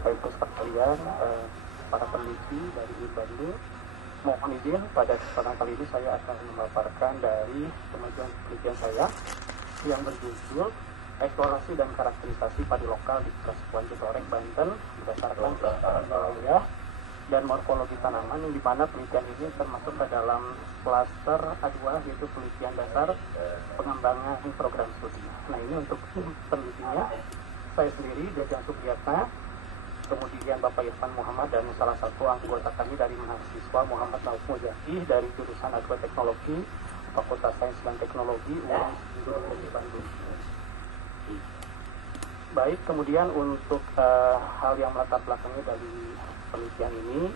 Bapak Ibu sekalian, para peneliti dari Bandung, mohon izin pada kesempatan kali ini saya akan memaparkan dari kemajuan penelitian saya yang berjudul Eksplorasi dan Karakterisasi Padi Lokal di Kasepuan Citorek, Banten berdasarkan wilayah dan morfologi tanaman, yang dimana penelitian ini termasuk ke dalam klaster A2, yaitu penelitian dasar pengembangan program studi. Nah, ini untuk penelitinya saya sendiri, Dejan Supriyatna, kemudian Bapak Irfan Muhammad, dan salah satu anggota kami dari mahasiswa Muhammad Nauf Mujahdi dari jurusan Agroteknologi Fakultas Sains dan Teknologi UIN Bandung. Baik, kemudian untuk hal yang melatar belakangnya dari penelitian ini,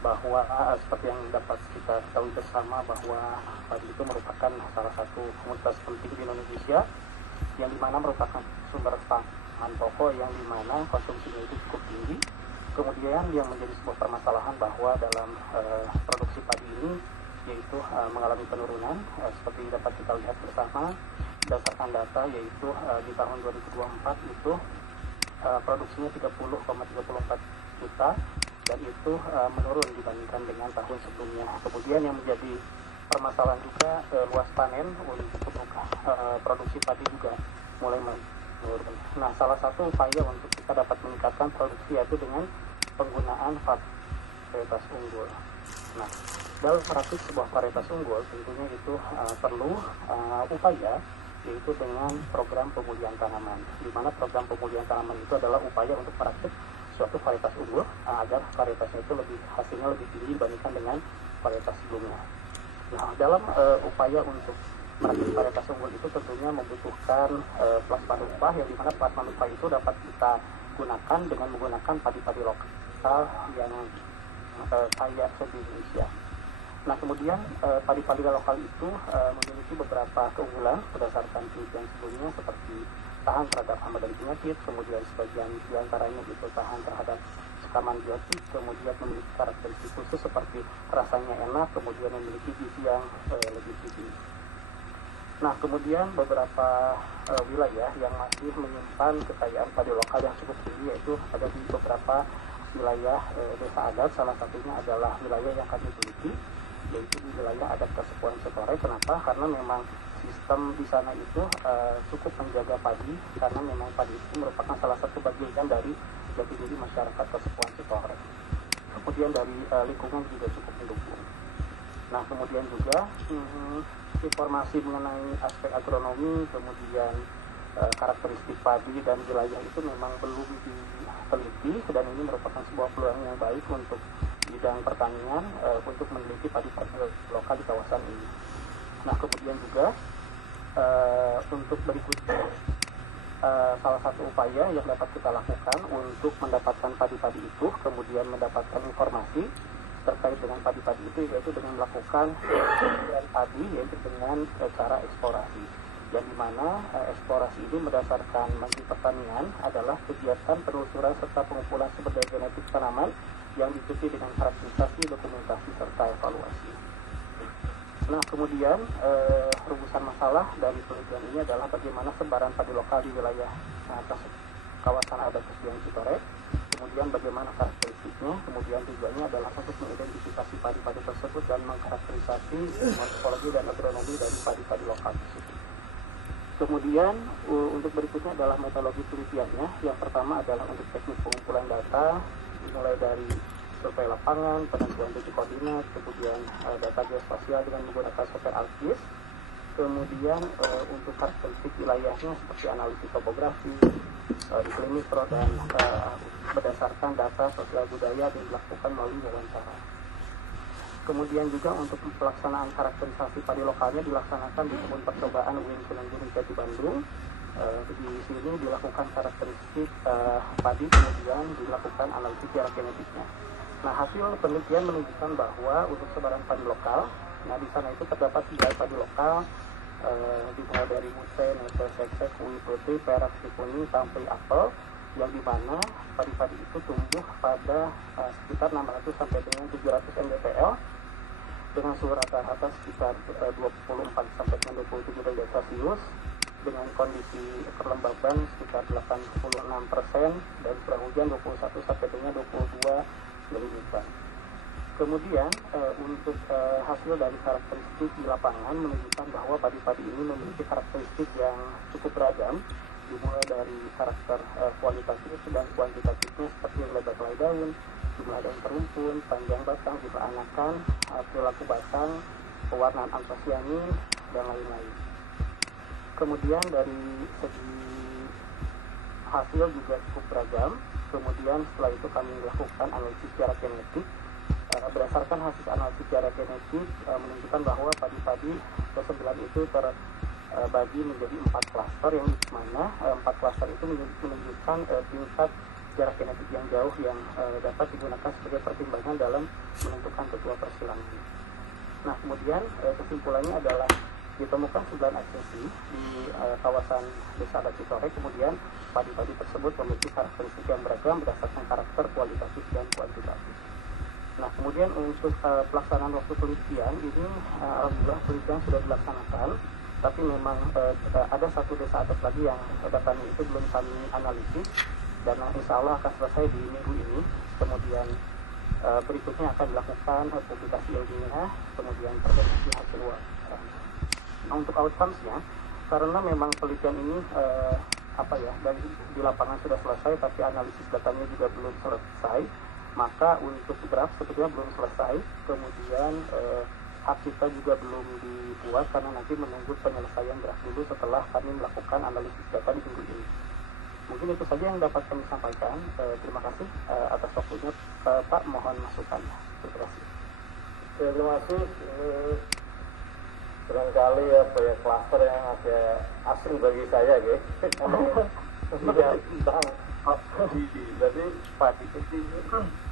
bahwa seperti yang dapat kita ketahui bersama bahwa padi itu merupakan salah satu komoditas penting di Indonesia, yang dimana merupakan sumber pangan pokok yang dimana konsumsinya itu cukup tinggi. Kemudian yang menjadi sebuah permasalahan bahwa dalam produksi padi ini yaitu mengalami penurunan, seperti dapat kita lihat bersama berdasarkan data, yaitu di tahun 2024 itu produksinya 30,34 juta, dan itu menurun dibandingkan dengan tahun sebelumnya. Kemudian yang menjadi permasalahan juga luas panen untuk produksi padi juga mulai menurun. Nah, salah satu upaya untuk kita dapat meningkatkan produksi yaitu dengan penggunaan varietas unggul. Nah, dalam merakit sebuah varietas unggul tentunya itu perlu upaya, yaitu dengan program pemulihan tanaman, di mana program pemulihan tanaman itu adalah upaya untuk merakit suatu varietas unggul agar varietasnya itu hasilnya lebih tinggi dibandingkan dengan varietas sebelumnya. Nah, dalam upaya untuk merakit varietas unggul itu tentunya membutuhkan plasma nutfah, yang dimana plasma nutfah itu dapat kita gunakan dengan menggunakan padi-padi lokal yang kaya di Indonesia. Nah, kemudian padi-padi lokal itu memiliki beberapa keunggulan berdasarkan penelitian sebelumnya, seperti tahan terhadap hama dan penyakit, kemudian sebagian diantaranya itu tahan terhadap sekaman biotik, kemudian memiliki karakteristik khusus seperti rasanya enak, kemudian memiliki gizi yang lebih tinggi. Nah, kemudian beberapa wilayah yang masih menyimpan kekayaan padi lokal yang cukup tinggi, yaitu ada di beberapa wilayah desa adat. Salah satunya adalah wilayah yang kami teliti, yaitu di wilayah adat Kasepuan Citorek. Kenapa? Karena memang sistem di sana itu cukup menjaga padi, karena memang padi itu merupakan salah satu bagian dari jati diri masyarakat Kasepuan Citorek. Kemudian dari lingkungan juga cukup mendukung. Nah, kemudian juga informasi mengenai aspek agronomi, kemudian karakteristik padi dan wilayah itu memang belum diteliti, dan ini merupakan sebuah peluang yang baik untuk bidang pertanian untuk meneliti padi-padi lokal di kawasan ini. Nah, kemudian juga untuk berikutnya salah satu upaya yang dapat kita lakukan untuk mendapatkan padi-padi itu, kemudian mendapatkan informasi terkait dengan padi-padi itu, yaitu dengan melakukan penelitian padi, yaitu dengan cara eksplorasi, yang dimana eksplorasi ini berdasarkan Menteri Pertanian adalah kegiatan penelusuran serta pengumpulan sumber daya genetik tanaman yang diikuti dengan karakterisasi, dokumentasi, serta evaluasi. Nah, kemudian rumusan masalah dari penelitian ini adalah bagaimana sebaran padi lokal di wilayah kawasan adat Kasepuan Citorek, kemudian bagaimana karakteristiknya, kemudian tujuannya adalah untuk mengidentifikasi padi-padi tersebut dan mengkarakterisasi morfologi dan agronomi dari padi-padi lokal tersebut. Kemudian untuk berikutnya adalah metodologi penelitiannya. Yang pertama adalah untuk teknik pengumpulan data, mulai dari survei lapangan, penentuan titik koordinat, kemudian data geospasial dengan menggunakan software ArcGIS, kemudian untuk karakteristik wilayahnya seperti analisis topografi, iklim mikro, dan berdasarkan data sosial budaya yang dilakukan melalui wawancara. Kemudian juga untuk pelaksanaan karakterisasi padi lokalnya dilaksanakan di kebun percobaan UIN Sunan Gunung Jati Bandung. Di sini dilakukan karakteristik padi, kemudian dilakukan analisis jarak genetiknya. Nah, hasil penelitian menunjukkan bahwa untuk sebaran padi lokal, nah di sana itu terdapat 3 padi lokal, dimulai dari Muse, Nete, Seksek, Uwi Putih, Perak, Kuning, sampai Apel, yang dimana padi-padi itu tumbuh pada sekitar 600 sampai dengan 700 mdpl dengan suhu rata-rata sekitar 24 sampai 27 derajat Celcius, dengan kondisi kelembaban sekitar 86% dan curah hujan 21 sampai dengan 22 mm. Kemudian untuk hasil dari karakteristik di lapangan menunjukkan bahwa padi-padi ini memiliki karakteristik yang cukup beragam, dimulai dari karakter kualitatif dan kuantitatifnya seperti lebar helai daun, jumlah daun terumpun, panjang batang, jumlah anakan, perilaku batang, pewarnaan antosianin, dan lain-lain. Kemudian dari segi hasil juga cukup beragam. Kemudian setelah itu kami lakukan analisis secara genetik. Berdasarkan hasil analisis secara genetik menunjukkan bahwa padi-padi ke-9 itu terbagi menjadi 4 klaster, yang mana 4 klaster itu menunjukkan tingkat jarak genetik yang jauh yang dapat digunakan sebagai pertimbangan dalam menentukan tetua persilangan. Nah, kemudian kesimpulannya adalah ditemukan 9 aksesi di kawasan Desa Adat Citorek. Kemudian padi-padi tersebut memiliki karakteristik yang beragam berdasarkan karakter kualitatif dan kuantitatif. Nah, kemudian untuk pelaksanaan waktu penelitian ini alhamdulillah penelitian sudah dilaksanakan, tapi memang ada satu desa adat lagi yang datanya itu belum kami analisis, dan insya Allah akan selesai di minggu ini. Kemudian berikutnya akan dilakukan publikasi ilmiah, kemudian presentasi hasil wawancara. Nah, untuk outcomes-nya, karena memang penelitian ini dari di lapangan sudah selesai, tapi analisis datanya juga belum selesai, maka untuk draft sebetulnya belum selesai. Kemudian hak kita juga belum dibuat karena nanti menunggu penyelesaian draft dulu setelah kami melakukan analisis data di minggu ini. Mungkin itu saja yang dapat kami sampaikan. Terima kasih atas waktunya, Pak. Mohon masukannya. Terima kasih. Terima kasih. Ini barangkali klaster yang agak asing bagi saya, gitu. Tentang jadi padi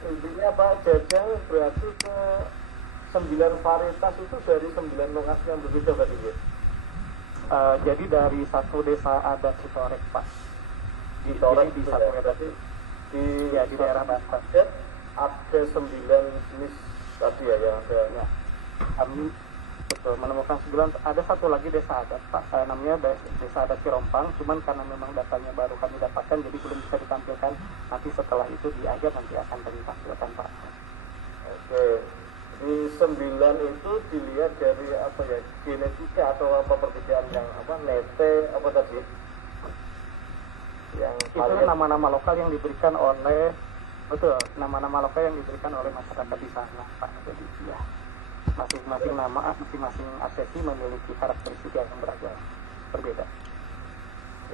intinya Pak Jajang berarti ke 9 varietas itu dari 9 lokasi yang berbeda berarti, gitu. Jadi dari satu desa adat Citorek, Pak. Di Torek di satu daerah di daerah Banten ada 9 jenis tadi ya yang ada. Ya. Kami betul menemukan 9. Ada satu lagi desa adat, Pak, namanya desa adat Cirompang, cuman karena memang datanya baru kami dapatkan jadi belum bisa ditampilkan. Nanti setelah itu di akhir nanti akan kami tampilkan, Pak. Oke, di 9 itu dilihat dari genetika atau perbedaan yang nete tadi yang itu nama-nama lokal yang diberikan oleh nama-nama lokal yang diberikan oleh masyarakat di sana, Pak. Jadi ya masing-masing nama, masing-masing aksesi memiliki karakteristik yang beragam, berbeda.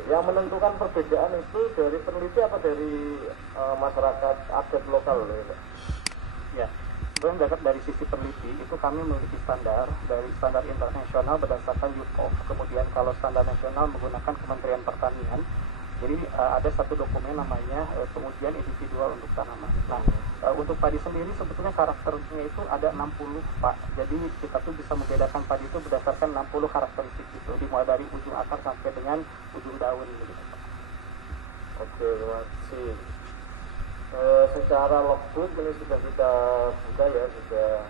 Yang menentukan perbedaan itu dari peneliti apa dari masyarakat adat lokal, Pak? Ya, sebenarnya dari sisi peneliti itu kami memiliki standar dari standar internasional berdasarkan UPOV. Kemudian kalau standar nasional menggunakan Kementerian Pertanian. Jadi ada satu dokumen namanya pengujian individual untuk tanaman. Nah, untuk padi sendiri sebetulnya karakternya itu ada 60, Pak. Jadi kita tuh bisa membedakan padi itu berdasarkan 60 karakteristik itu, dimulai dari ujung akar sampai dengan ujung daun gitu, Pak. Oke, terima kasih. Secara logbook ini sudah kita buka ya, sudah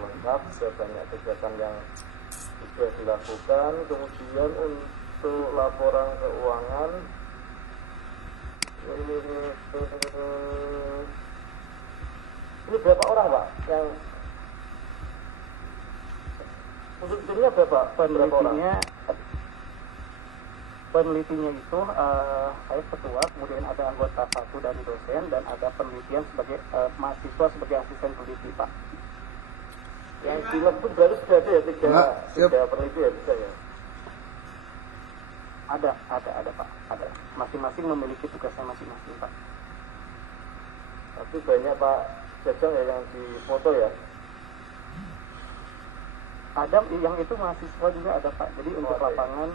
lengkap, sudah banyak kegiatan yang sudah dilakukan. Kemudian untuk laporan keuangan ini berapa orang, Pak? Yang untuk timnya berapa? Penelitinya itu saya ketua, kemudian ada anggota 1 dari dosen, dan ada penelitian sebagai mahasiswa sebagai asisten peneliti, Pak. Yang di logbook berarti sudah ada ya tiga peneliti ya, bisa ya? Ada Pak, ada. Masing-masing memiliki tugasnya masing-masing, Pak. Tapi banyak Pak Jajang ya yang di foto ya? Ada yang itu mahasiswa juga ada, Pak. Jadi untuk lapangan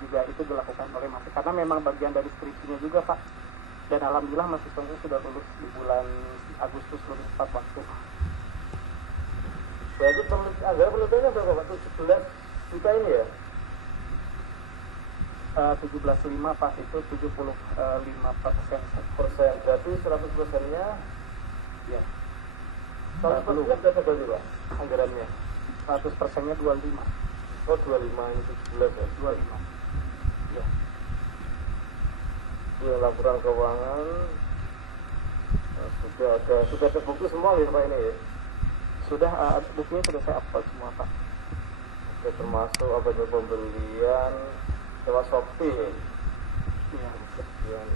juga itu dilakukan oleh mahasiswa karena memang bagian dari skripsinya juga, Pak. Dan alhamdulillah mahasiswanya sudah lulus di bulan Agustus, lulus tepat waktu. Berarti penelitiannya berapa, Pak? 17 juta ini ya? 17,5, Pak, itu 75%. Berarti 100%-nya ya. 100%-nya berapa berarti, Pak, anggarannya? 100%-nya 25. Oh, 25, ini 17 ya? 25. ya, laporan keuangan sudah terbukti semua ya Pak ini ya? Sudah, buktinya sudah saya upload semua Pak. Oke, termasuk apa itu pembelian sewa Shopee ya? Iya. Yang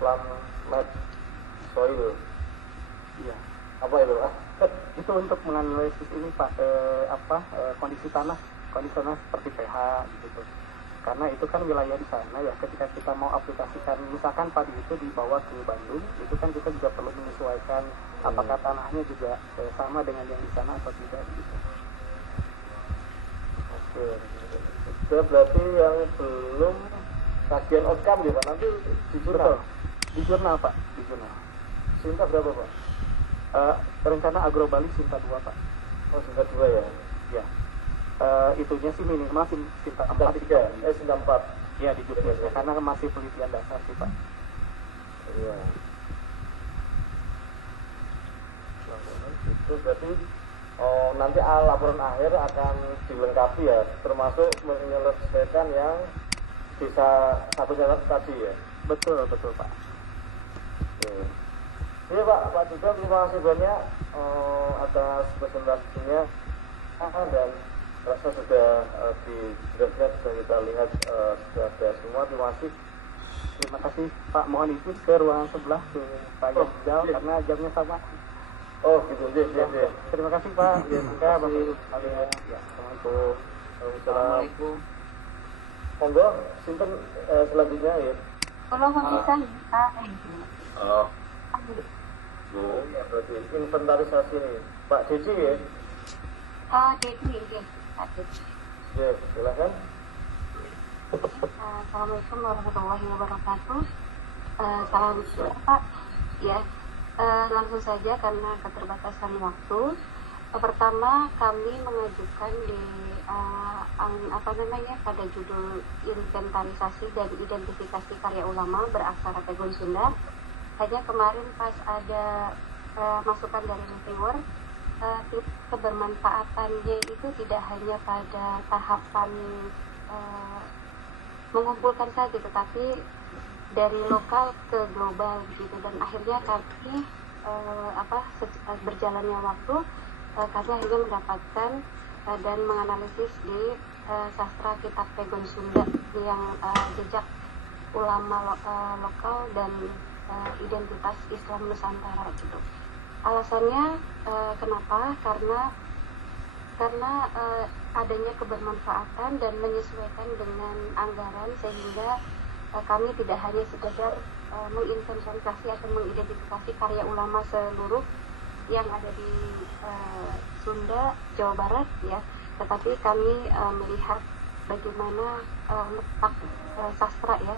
plan match soil. Iya. Apa itu Pak? Itu untuk menganalisis ini Pak, kondisi tanah seperti pH gitu. Karena itu kan wilayah di sana ya, ketika kita mau aplikasikan misalkan padi itu dibawa ke Bandung, itu kan kita juga perlu menyesuaikan apakah tanahnya juga sama dengan yang di sana atau tidak gitu. Oke. Itu berarti yang belum kajian outcome ya Pak, nanti di jurnal. Di jurnal Pak, di jurnal. Sinta berapa Pak? Rencana Agro Bali Sinta 2 Pak. Oh, Sinta 2 ya? Ya. Itunya sih minimal Sinta 4. Sinta 4. Iya, di jurnalnya, karena masih penelitian dasar sih Pak. Iya. Itu berarti nanti laporan akhir akan dilengkapi ya, termasuk menyelesaikan yang bisa satu jalan tadi ya. Betul Pak. Iya Pak Duta, terima kasih banyak atas presentasinya dan rasa sudah di grafiknya sudah kita lihat sudah ada semua. Terima kasih. Terima kasih Pak, mohon izin ke ruangan sebelah ke Pak Yajal karena jamnya sama. Oh gitu, ya. Terima kasih Pak. Ya, Bapak Ibu sekalian. Ya, Assalamualaikum. Assalamualaikum. Monggo, simpen selanjutnya ya. Kalau bisa Pak. Oh. Ya, berarti inventarisasi ini. Pak Cici ya? Dedi, Pak Dedi. Ya, silakan. Assalamualaikum warahmatullahi wabarakatuh. Salam sejahtera Pak. Ya, langsung saja karena keterbatasan waktu. Pertama kami mengajukan di pada judul inventarisasi dan identifikasi karya ulama beraksara Pegon Sunda. Hanya kemarin pas ada masukan dari reviewer, kebermanfaatannya itu tidak hanya pada tahapan mengumpulkan saja, tetapi dari lokal ke global gitu. Dan akhirnya kami berjalannya waktu kami akhirnya mendapatkan dan menganalisis di sastra kitab Pegon Sunda yang jejak ulama lokal dan identitas Islam Nusantara gitu. Alasannya kenapa? Karena adanya kebermanfaatan dan menyesuaikan dengan anggaran, sehingga kami tidak hanya sekedar menginventarisasi atau mengidentifikasi karya ulama seluruh yang ada di Sunda, Jawa Barat ya, tetapi kami melihat bagaimana letak sastra ya,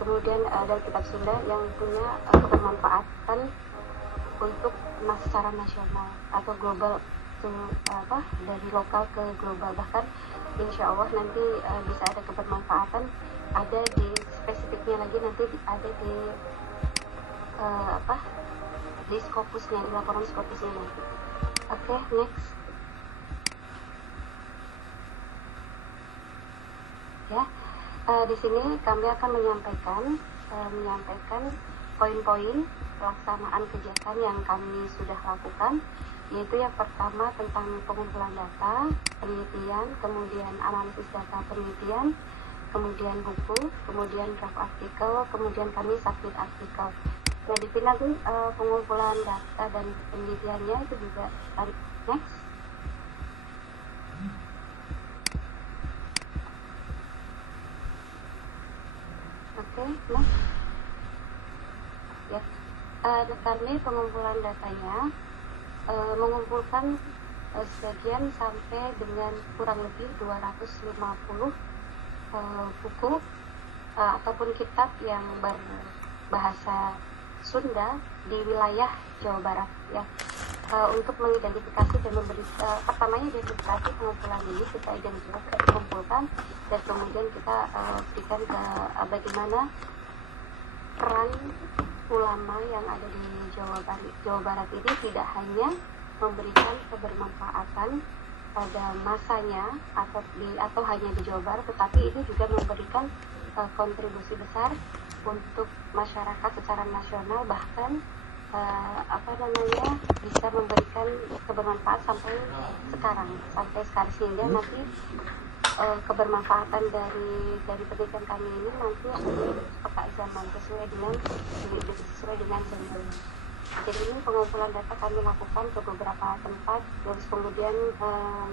kemudian dari kitab Sunda yang punya kebermanfaatan untuk secara nasional atau global, dari lokal ke global. Bahkan insya Allah nanti bisa ada kebermanfaatan, ada di spesifiknya lagi, nanti ada di Scopusnya, di laporan Scopusnya nanti. Oke, next ya. Di sini kami akan menyampaikan poin-poin pelaksanaan kegiatan yang kami sudah lakukan, yaitu yang pertama tentang pengumpulan data, penelitian, kemudian analisis data penelitian, kemudian buku, kemudian draft artikel, kemudian kami submit artikel. Nah, di sini nanti pengumpulan data dan penelitiannya itu juga next. Oke, next. Ya, kami pengumpulan datanya mengumpulkan sebagian sampai dengan kurang lebih 250 buku ataupun kitab yang berbahasa Sunda di wilayah Jawa Barat ya. Untuk mengidentifikasi dan memberi pertamanya identifikasi pengumpulan ini kita kumpulkan, dan kemudian kita berikan ke bagaimana peran ulama yang ada di Jawa Barat ini tidak hanya memberikan kebermanfaatan pada masanya atau hanya di Jawa Barat, tetapi ini juga memberikan kontribusi besar untuk masyarakat secara nasional, bahkan bisa memberikan kebermanfaat sampai sekarang sehingga nanti kebermanfaatan dari pendidikan kami ini nanti akan sepak zaman sesuai dengan zaman. Jadi ini pengumpulan data kami lakukan ke beberapa tempat, terus kemudian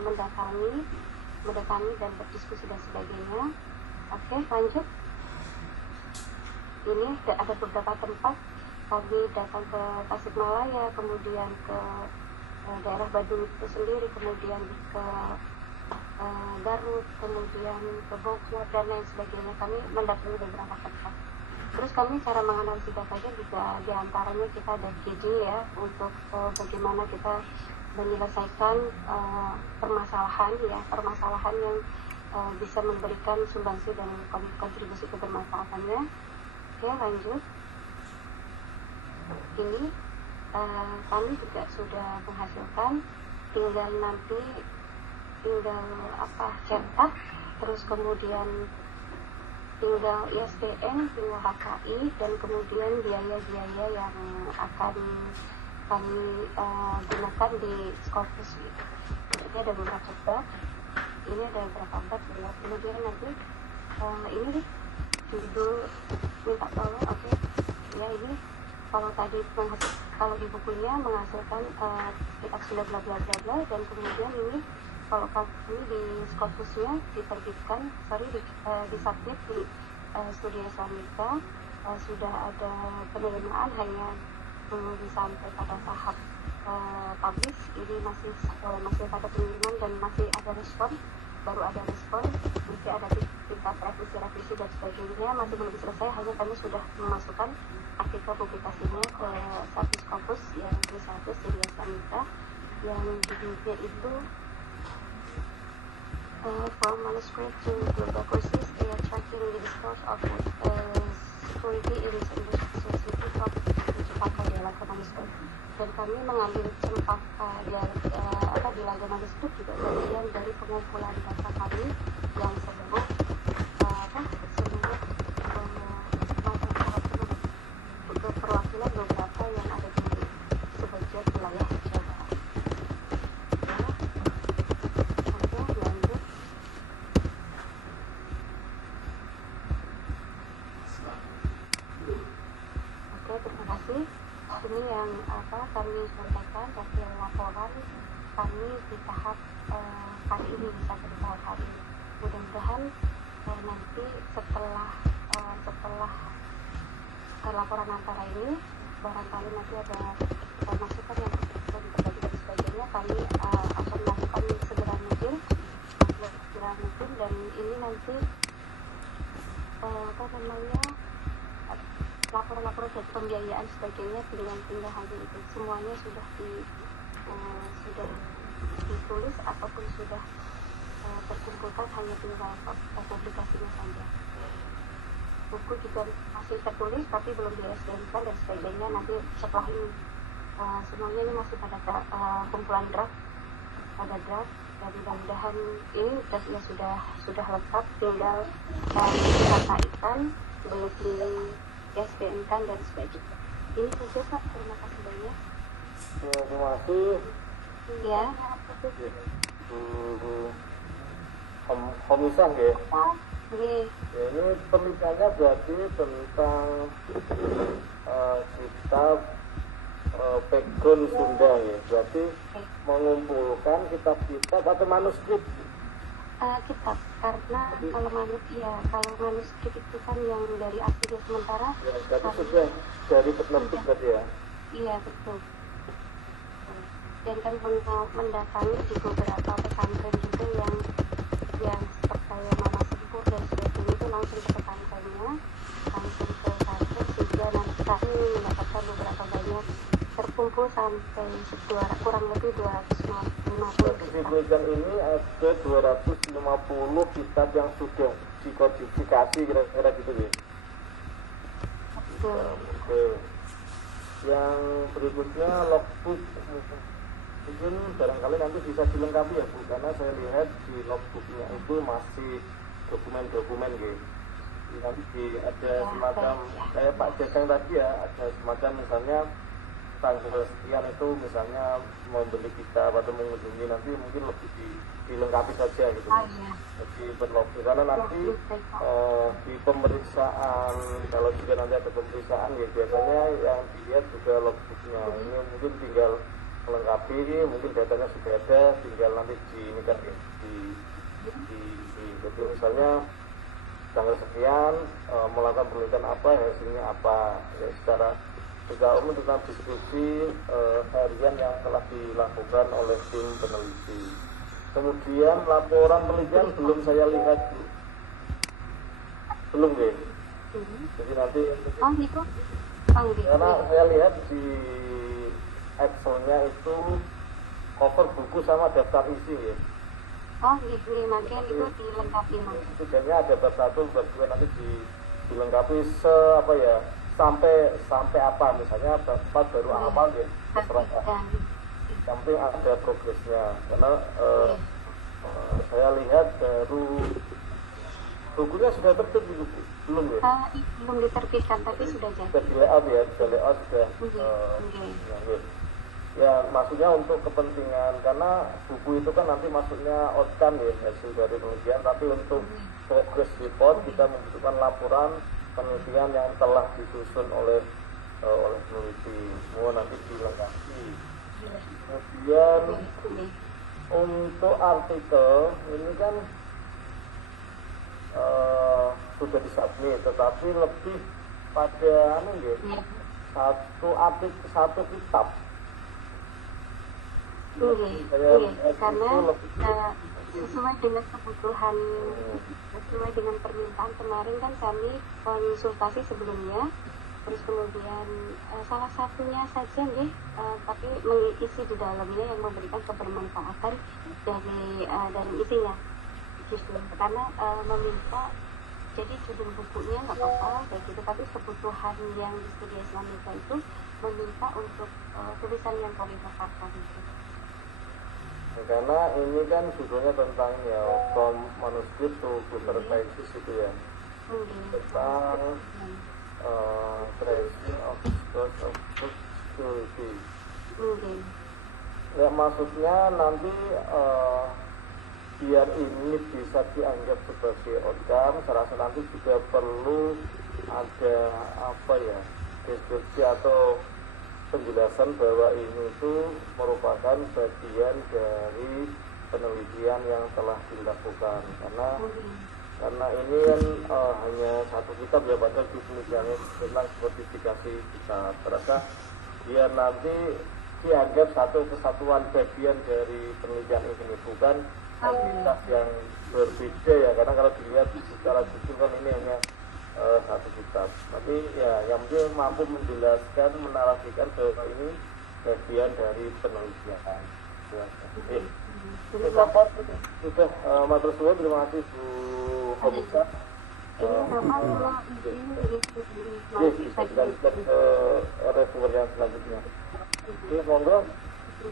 mendatangi dan berdiskusi dan sebagainya. Oke, lanjut. Ini ada beberapa tempat kami datang ke Tasikmalaya, kemudian ke daerah Badung itu sendiri, kemudian ke Garut, kemudian ke Bogor dan lain sebagainya. Kami mendatangi beberapa tempat. Terus kami cara menganalisis datanya juga diantaranya kita ada KJ ya, untuk bagaimana kita menyelesaikan permasalahan yang bisa memberikan sumbangsi dan kontribusi kebermanfaatannya. Oke, lanjut. Ini kami juga sudah menghasilkan, tinggal cetak, terus kemudian tinggal ISBN, tinggal HKI, dan kemudian biaya-biaya yang akan kami gunakan di Scopus. Ini ada beberapa bab, kemudian nanti ini judul minta tolong. Oke. Ya, ini kalau di bukunya menghasilkan sekitar sudah bla bla bla bla, dan kemudian ini kalau kami di Scopusnya diterbitkan, disubmit di Studio Islamika, sudah ada penerimaan, hanya belum sampai pada tahap publish. Ini masih pada pengiriman dan masih ada respon, baru ada respon, masih ada tingkat revisi dan sebagainya, masih belum selesai. Hanya kami sudah memasukkan artikel publikasinya ke satu Scopus yang di satu Studio Islamika, yang judulnya itu from manuscript to global courses, they are tracking the discourse of security in this industry of Cempaka di Laga Manuskrip. Dan kami mengambil Cempaka di Laga Manuskrip juga bagian dari pengumpulan data kami yang seluruh perwakilan beberapa yang ada di sebagian wilayah Jawa Barat. Ini yang kami sampaikan hasil laporan kami di tahap hari ini, bisa di tahap hari ini. Mudah-mudahan nanti setelah laporan antara ini, barangkali nanti ada masukan yang bisa diperbagi dan sebagainya, kami akan melakukan segera mungkin, dan ini nanti laporan-laporan dari pembiayaan sebagainya tinggal hanya itu, semuanya sudah ditulis ataupun sudah terkumpulkan, hanya tinggal publikasinya saja. Buku juga masih tertulis tapi belum di-SDM-kan dan sebagainya. Nanti setelah ini semuanya ini masih pada kumpulan draft, dan mudah-mudahan ini sudah lengkap, tinggal dikatakan, boleh di SDM-kan dan sebagainya. Ini saja Pak, terima kasih banyak. Terima kasih. Ya. Komisang ya. Oke. Ini penelitiannya berarti tentang kitab Pegon Sunda ya. Berarti mengumpulkan kitab-kitab atau manuskrip. Kitab, karena kalau manuskrip itu kan yang dari asli sementara. Ya, berarti sudah dari penerbit berarti ya. Iya, betul. Dan kami mendatangi di beberapa pesantren juga yang seperti Mama Sempur dan sebagainya, itu langsung ke pesantrennya, langsung ke pesantren, sehingga nanti kami mendapatkan beberapa banyak, terkumpul sampai kurang lebih 250 Di Pegon ini ada 250 kitab yang sudah dikodifikasi, kira-kira gitu ya. Oke. Yang berikutnya logbook, mungkin barangkali nanti bisa dilengkapi ya Bu, karena saya lihat di logbooknya itu masih dokumen-dokumen gitu. nanti ada semacam kayak Pak Jagang tadi ya, ada semacam misalnya tanggal sekian itu misalnya membeli kitab atau mengunjungi, nanti mungkin lebih dilengkapi saja gitu. Jadi berlogis karena nanti di pemeriksaan, kalau juga nanti ada pemeriksaan ya biasanya yang dilihat juga logbooknya. Ini mungkin tinggal melengkapi, mungkin datanya sudah ada, tinggal nanti ini kan jadi misalnya tanggal sekian melakukan penelitian apa, hasilnya apa, ya secara umum tentang diskusi harian yang telah dilakukan oleh tim peneliti. Kemudian laporan penelitian belum saya lihat, belum deh. Jadi nanti karena saya lihat di Excelnya itu cover buku sama daftar isi ya. Oh gitu, makanya itu dilengkapi mas. Setidaknya ada bab 1, bab 2 nanti dilengkapi sampai apa, misalnya bab 4 baru hafal ya, terserah. Yang penting ada progresnya, karena saya lihat baru bukunya sudah terbit di buku, belum ya? Belum diterbitkan tapi sudah jadi. Sudah di layout ya, sudah. Ya maksudnya untuk kepentingan, karena buku itu kan nanti masuknya outcome ya, hasil dari penelitian, tapi untuk progress report kita membutuhkan laporan penelitian yang telah disusun oleh peneliti, semua nanti dilengkapi. Kemudian untuk artikel ini kan sudah disubmit, tetapi lebih pada satu kitab. Karena sesuai dengan kebutuhan, sesuai dengan permintaan kemarin kan kami konsultasi sebelumnya, terus kemudian salah satunya saja nih, tapi mengisi di dalamnya yang memberikan kebermanfaatan dari isinya, justru karena meminta, jadi judul bukunya nggak apa-apa kayak gitu, tapi kebutuhan yang di studi Islamika itu meminta untuk tulisan yang kualitatif gitu. Karena ini kan judulnya tentang ya from manuscript to paperbasis itu ya, tentang tracing of source of security. Ya maksudnya nanti biar ini bisa dianggap sebagai outcome, saya rasa nanti juga perlu ada deskripsi atau penjelasan bahwa ini itu merupakan bagian dari penelitian yang telah dilakukan, karena ini kan hanya satu kitab ya, padahal penelitiannya tentang sertifikasi kitab. Terasa biar nanti dianggap satu kesatuan bagian dari penelitian ini, bukan entitas yang berbeda ya, karena kalau dilihat secara jujur kan ini hanya satu kitab, tapi ya yang penting mampu menjelaskan, menarasikan bahwa ini bagian dari penelitian. Sudah matur suwun, terima kasih Bu Komisa. Bisa kita lihat resumber yang selanjutnya. Oke, monggo.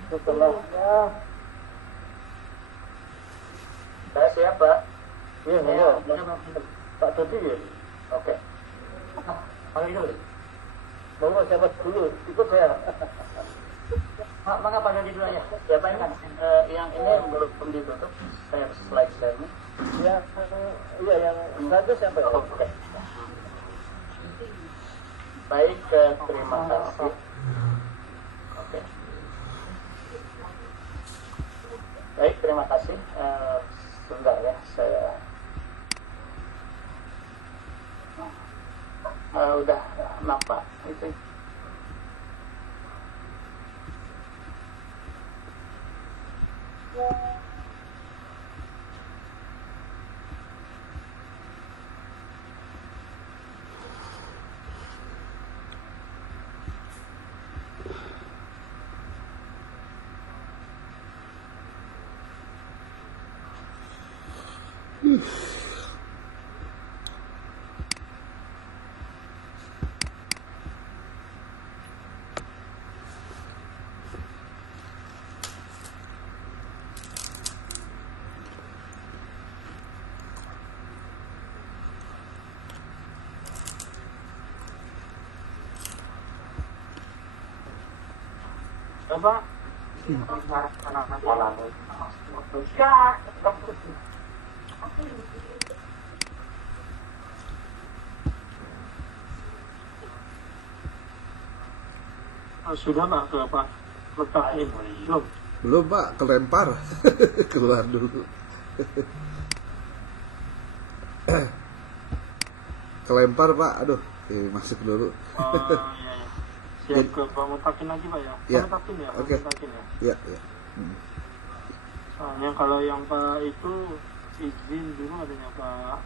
Setelahnya saya siapa? Iya, monggo. Pak Dodi ya. Oke. Panggil dulu. Monggo siapa dulu? Ikut saya. Maka Pak Dodi dulu ya. Ya Pak, yang ini belum ditutup. Saya slide ini. Ya, iya yang satu siapa? Oke. Baik, terima kasih. Oke. Baik, terima kasih. Sebentar ya, saya udah nampak itu. Apa? Sudah Pak ke Pak letakin Belum Pak, kelempar. Keluar dulu. Kelempar Pak, aduh, masuk dulu. Iya. Siap ke Pak Mutakin lagi Pak ya? Ya. Mutakin ya? Oke. Mutakin ya? Ya, ya. Soalnya kalau yang Pak itu izin dulu adanya Pak.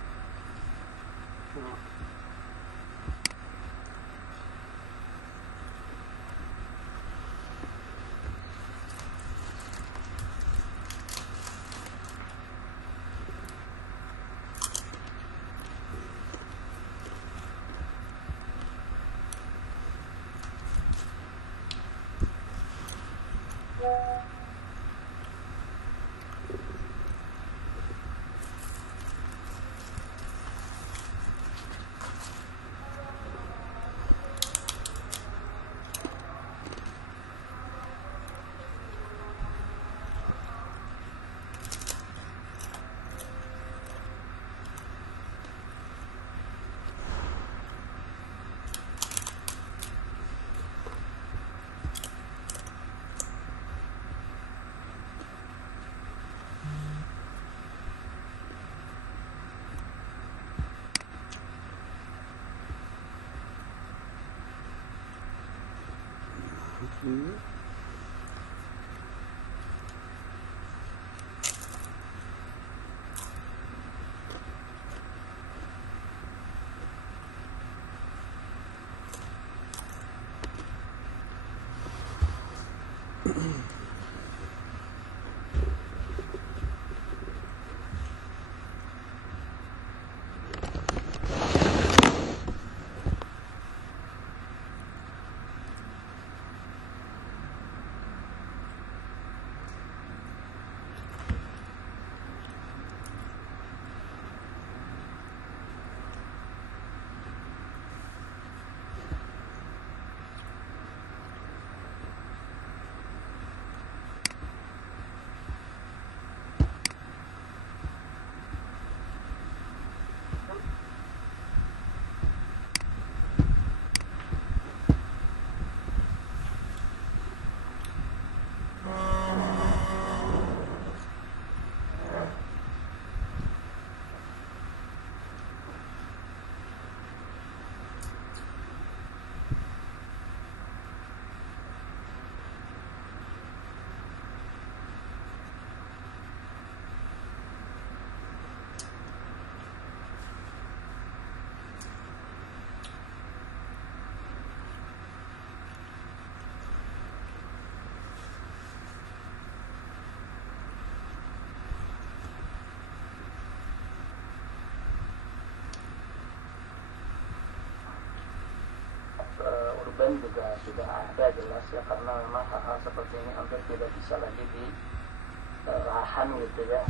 Urban juga sudah ada jelas ya, karena memang hal-hal seperti ini hampir tidak bisa lagi dirahan gitu ya,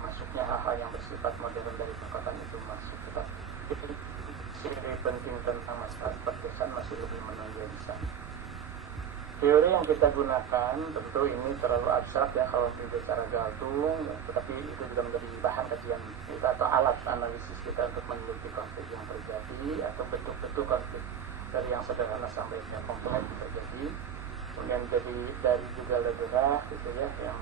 masuknya hal-hal yang bersifat modern dari perkotaan itu masuk, tetapi penting tentang masalah perdesaan masih lebih menonjol di sana. Teori yang kita gunakan tentu ini terlalu abstrak ya kalau bicara galtung ya, tetapi itu juga menjadi bahan kajian kita atau alat analisis kita untuk meneliti konflik yang terjadi atau bentuk-bentuk konflik dari yang sederhana sampai yang kompleks bisa jadi. Kemudian jadi dari juga legera gitu ya, yang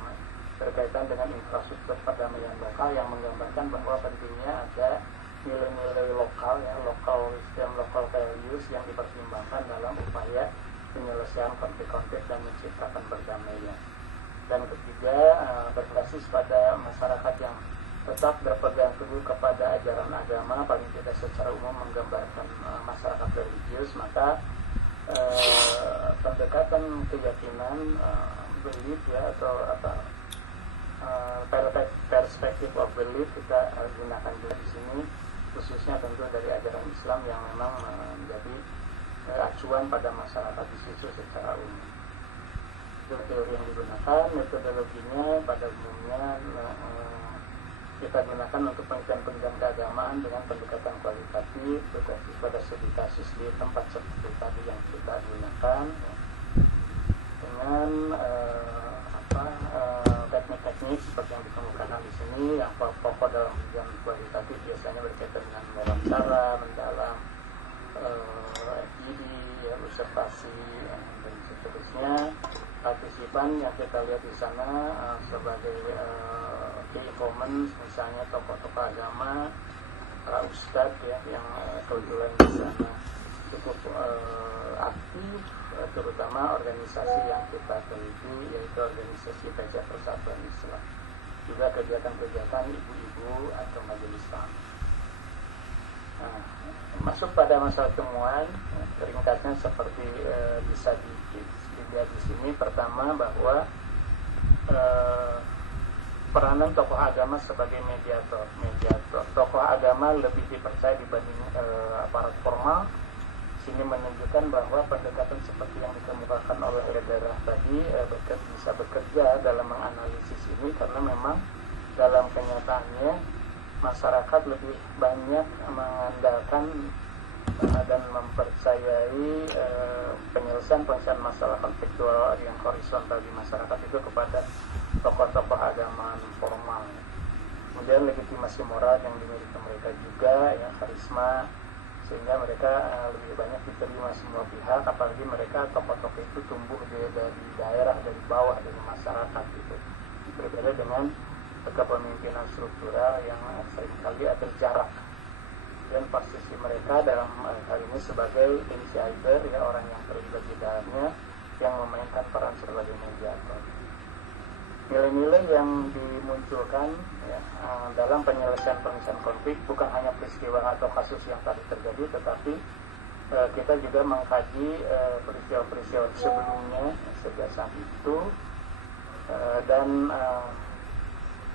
berkaitan dengan infrastruktur perdamaian lokal yang menggambarkan bahwa pentingnya ada nilai-nilai lokal ya, local wisdom, local values yang dipertimbangkan dalam upaya penyelesaian konflik-konflik dan menciptakan perdamaian. Dan ketiga, berbasis pada masyarakat yang tetap berpegang teguh kepada ajaran agama, paling tidak secara umum menggambarkan masyarakat religius, maka pendekatan keyakinan, belief ya, atau perspektif of belief kita gunakan juga di sini, khususnya tentu dari ajaran Islam yang memang menjadi acuan pada masyarakat di situ secara umum. Itu teori yang digunakan, metodologinya pada umumnya kita gunakan untuk penelitian-penelitian keagamaan dengan pendekatan kualitatif, berbasis pada studi kasus di tempat seperti tadi yang kita gunakan. dengan teknik-teknik seperti yang dikemukakan di sini. Yang pokok dalam ujian kualitatif biasanya berkaitan dengan wawancara, mendalam, FGD, ya, observasi, dan seterusnya. Partisipan yang kita lihat di sana sebagai key informants, misalnya tokoh-tokoh agama, para ustadz ya, yang kebetulan di sana cukup aktif, terutama organisasi yang kita teliti, yaitu organisasi Pajak Persatuan Islam, juga kegiatan-kegiatan ibu-ibu atau majelis tamu. Nah, masuk pada masalah temuan, ringkasnya seperti bisa dilihat di sini. Pertama, bahwa peranan tokoh agama sebagai mediator. Tokoh agama lebih dipercaya dibanding aparat formal. Sini menunjukkan bahwa pendekatan seperti yang dikemukakan oleh Ledera tadi bisa bekerja dalam menganalisis ini, karena memang dalam kenyataannya masyarakat lebih banyak mengandalkan dan mempercayai penyelesaian masalah konfliktual yang horizontal di masyarakat itu kepada tokoh-tokoh agama formal. Kemudian legitimasi moral yang dimiliki mereka juga, ya, karisma, sehingga mereka lebih banyak diterima semua pihak, apalagi mereka tokoh-tokoh itu tumbuh dari daerah, dari bawah, dari masyarakat gitu. Berbeda dengan kepemimpinan struktural yang seringkali ada jarak. Dan posisi mereka dalam hal ini sebagai insider, ya, orang yang terlibat di dalamnya, yang memainkan peran sebagai mediator. Nilai-nilai yang dimunculkan, ya, dalam penyelesaian konflik bukan hanya peristiwa atau kasus yang tadi terjadi, tetapi kita juga mengkaji peristiwa-peristiwa sebelumnya sejak saat itu, dan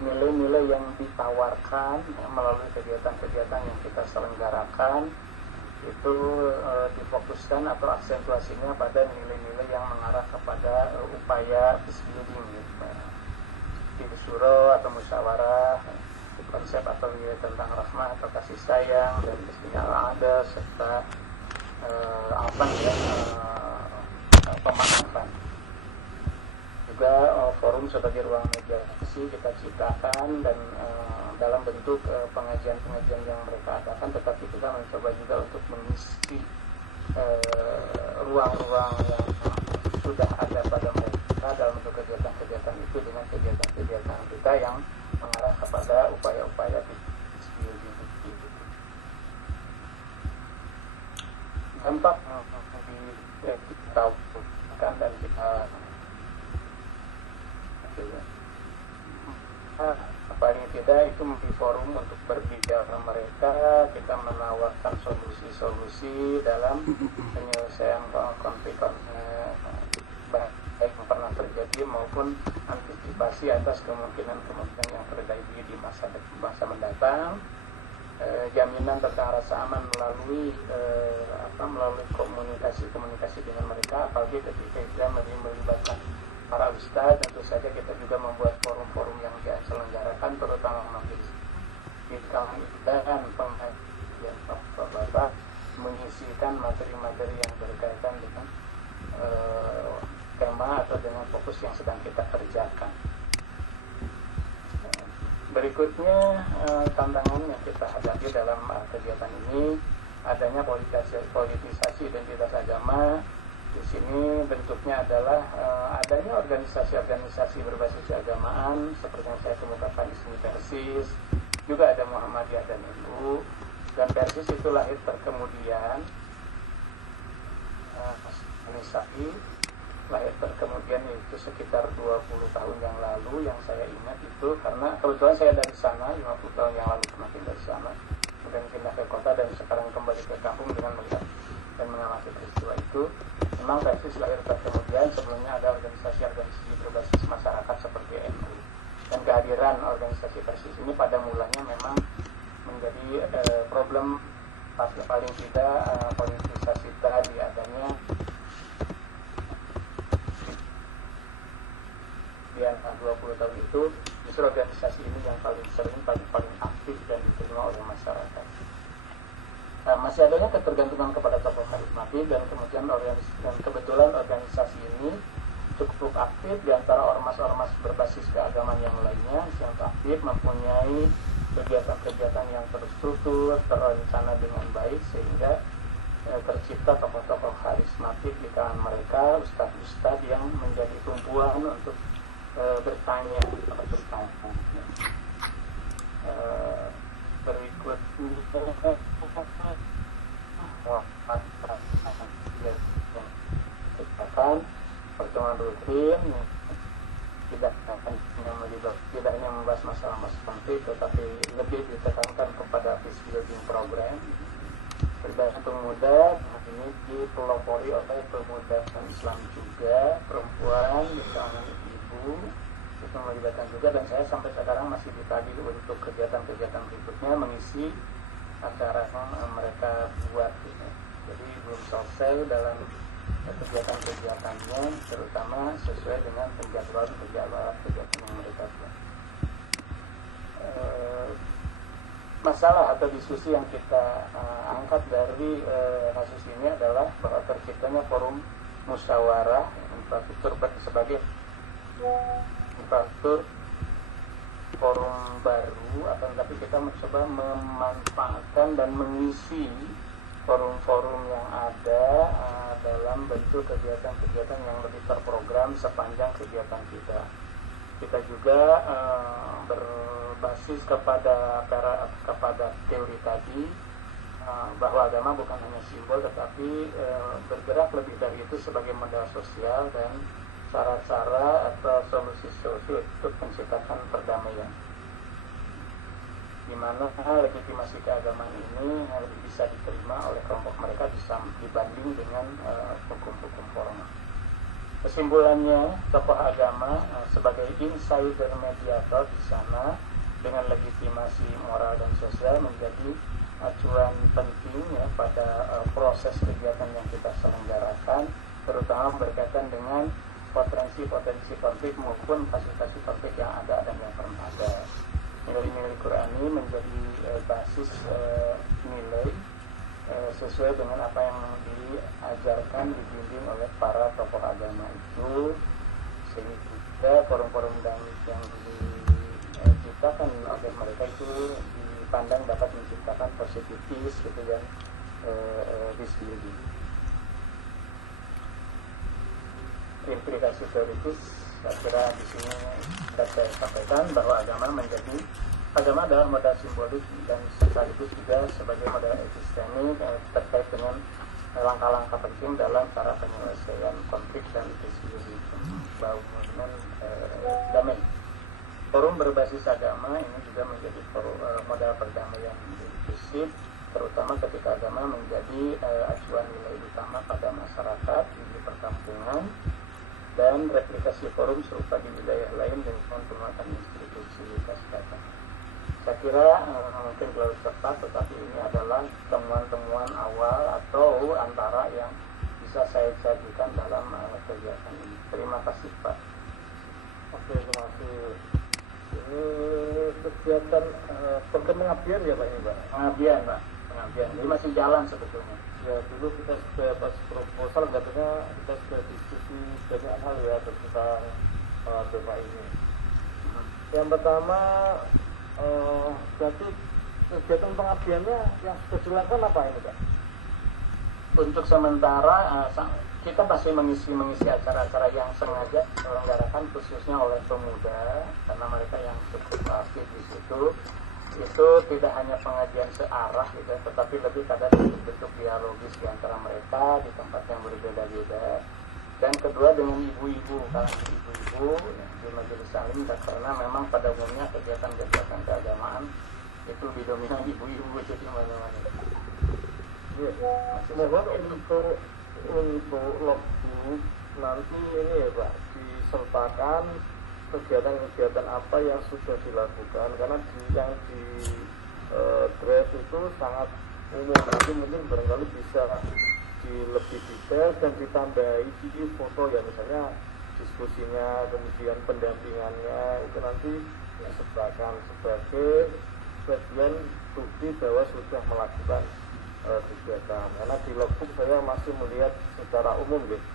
nilai-nilai yang ditawarkan melalui kegiatan-kegiatan yang kita selenggarakan itu difokuskan atau aksentuasinya pada nilai-nilai yang mengarah kepada upaya peace building, gitu. Di syuro atau musyawarah, konsep atau nilai tentang rahmah atau kasih sayang, dan istilah ada serta pemahaman. Juga forum sebagai ruang mediasi kita ciptakan, dan dalam bentuk pengajian-pengajian yang mereka adakan, tetapi kita mencoba juga untuk mengisi ruang-ruang yang sudah ada pada mereka dalam bentuk kegiatan-kegiatan itu dengan kegiatan-kegiatan kita yang mengarah kepada upaya-upaya peace building itu. Dampak kita tahukan dan kita paling tidak itu menjadi forum untuk berbicara mereka, kita menawarkan solusi-solusi dalam penyelesaian konflik-konflik baik yang pernah terjadi maupun antisipasi atas kemungkinan-kemungkinan yang terjadi di masa mendatang. Jaminan tentang rasa aman melalui komunikasi dengan mereka, apalagi ketika kita melibatkan para ustadz. Tentu saja kita juga membuat forum-forum yang diselenggarakan, terutama majelis dan pengajian bapak mengisikan materi-materi yang berkaitan dengan tema atau dengan fokus yang sedang kita kerjakan. Berikutnya tantangan yang kita hadapi dalam kegiatan ini adanya politisasi identitas agama. Di sini bentuknya adalah adanya organisasi-organisasi berbasis keagamaan seperti yang saya kemukakan di sini, Persis, juga ada Muhammadiyah dan NU. Dan Persis itu lahir kemudian organisasi lahir kemudian itu sekitar 20 tahun yang lalu, yang saya ingat itu karena kebetulan saya dari sana 50 tahun yang lalu pernah pindah di sana, kemudian pindah ke kota dan sekarang kembali ke kampung dengan melihat dan mengamati peristiwa itu. Memang Persis lahir kemudian, sebelumnya ada organisasi-organisasi berbasis masyarakat seperti NU, dan kehadiran organisasi Persis ini pada mulanya memang menjadi problem paling tidak politisasi tadi adanya di antara 20 tahun itu. Justru organisasi ini yang paling sering, paling aktif dan diterima oleh masyarakat. Masih adanya ketergantungan kepada tokoh karismatik, dan kemudian kebetulan organisasi ini cukup aktif di antara ormas-ormas berbasis keagamaan yang lainnya yang aktif mempunyai kegiatan-kegiatan yang terstruktur, terencana dengan baik sehingga tercipta tokoh-tokoh karismatik di kalangan mereka, ustadz-ustadz yang menjadi tumpuan untuk bertanya atau bertanya. Berikutnya pertemuan rutin tidak hanya membahas masalah-masalah penting, tetapi lebih ditekankan kepada peace building program. Berbahasa pemuda ini dipelopori oleh pemuda Islam juga, perempuan di kalangan ibu itu melibatkan juga, dan saya sampai sekarang masih ditagih untuk kegiatan-kegiatan berikutnya mengisi acara yang mereka buat gitu. Jadi belum selesai dalam kegiatan-kegiatannya, terutama sesuai dengan penjadwalan kegiatan yang mereka buat. Masalah atau diskusi yang kita angkat dari kasus ini adalah bahwa terciptanya forum musyawarah infrastruktur sebagai infrastruktur forum baru, akan tapi kita mencoba memanfaatkan dan mengisi forum-forum yang ada dalam bentuk kegiatan-kegiatan yang lebih terprogram sepanjang kegiatan kita. Kita juga berbasis kepada teori tadi bahwa agama bukan hanya simbol, tetapi bergerak lebih dari itu sebagai modal sosial dan cara-cara atau solusi-solusi untuk menciptakan perdamaian, di mana legitimasi keagamaan ini bisa diterima oleh kelompok mereka bisa dibanding dengan hukum-hukum formal. Kesimpulannya, tokoh agama sebagai insider mediator di sana dengan legitimasi moral dan sosial menjadi acuan penting ya pada proses kegiatan yang kita selenggarakan, terutama berkaitan dengan potensi-potensi konflik maupun fasilitasi konflik yang ada dan yang pernah ada. Nilai-nilai Qurani menjadi basis nilai sesuai dengan apa yang diajarkan, dibimbing oleh para tokoh agama itu, sehingga forum-forum yang diciptakan oleh mereka itu dipandang dapat menciptakan positivis gitu dan peace building. Implikasi teoritis saya kira di sini dapat saya sampaikan bahwa agama adalah modal simbolik dan sekaligus juga sebagai modal epistemik terkait dengan langkah-langkah penting dalam cara penyelesaian konflik dan diskusi bangunan damai. Forum berbasis agama ini juga menjadi modal perdamaian inklusif, terutama ketika agama menjadi acuan nilai utama pada masyarakat di perkampungan, dan replikasi forum serupa di wilayah lain dengan penguatan institusi kesehatan. Saya kira mungkin belum tepat, tetapi ini adalah temuan-temuan awal atau antara yang bisa saya sajikan dalam kegiatan ini. Terima kasih Pak. Oke, terima kasih. Ini kegiatan pengabdian ya Pak ini Pak? Pengabdian Pak, pengabdian. Ini masih jalan sebetulnya. Ya, dulu kita sudah pas proposal katanya kita sudah diskusi banyak hal ya tentang tema ini. Yang pertama, berarti kegiatan pengabdiannya yang sudah dilakukan apa ini Pak? Untuk sementara kita masih mengisi acara-acara yang sengaja diselenggarakan khususnya oleh pemuda, karena mereka yang cukup aktif di situ. Itu tidak hanya pengajian searah gitu, tetapi lebih pada bentuk dialogis di antara mereka di tempat yang berbeda-beda. Dan kedua dengan ibu-ibu, kalangan ibu-ibu di majelis salim, karena memang pada umumnya kegiatan-kegiatan keagamaan itu didominan ibu-ibu jadi mana-mana. Mohon untuk logbook nanti ini ya Pak disertakan kegiatan-kegiatan apa yang sudah dilakukan, karena yang di draft itu sangat umum, nanti mungkin barangkali bisa lebih detail dan ditambahi di foto ya, misalnya diskusinya, kemudian pendampingannya itu nanti disertakan sebagai bagian bukti bahwa sudah melakukan kegiatan, karena di logbook saya masih melihat secara umum gitu.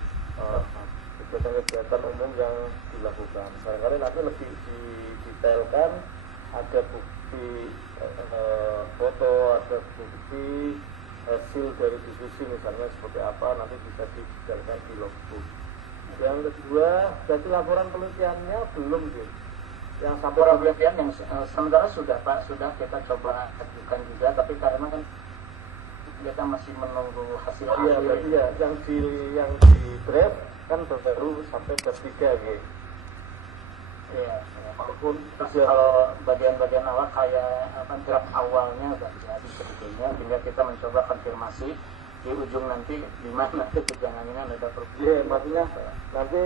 kegiatan umum yang dilakukan. Barangkali nanti lebih didetailkan, ada bukti foto, ada bukti hasil dari diskusi misalnya seperti apa, nanti bisa didetailkan di logbook. Yang kedua, jadi laporan penelitiannya belum gitu. Yang sampai laporan penelitian yang sementara sudah Pak, sudah kita coba ajukan juga, tapi karena kan kita masih menunggu hasil iya, akhir. iya, yang di draft kan baru sampai bab 3 gitu. Iya, Walaupun kalau bagian-bagian awal kayak draft awalnya udah jadi sebetulnya, tinggal kita mencoba konfirmasi di ujung nanti di mana ketegangannya ada perbedaan. iya, maksudnya nanti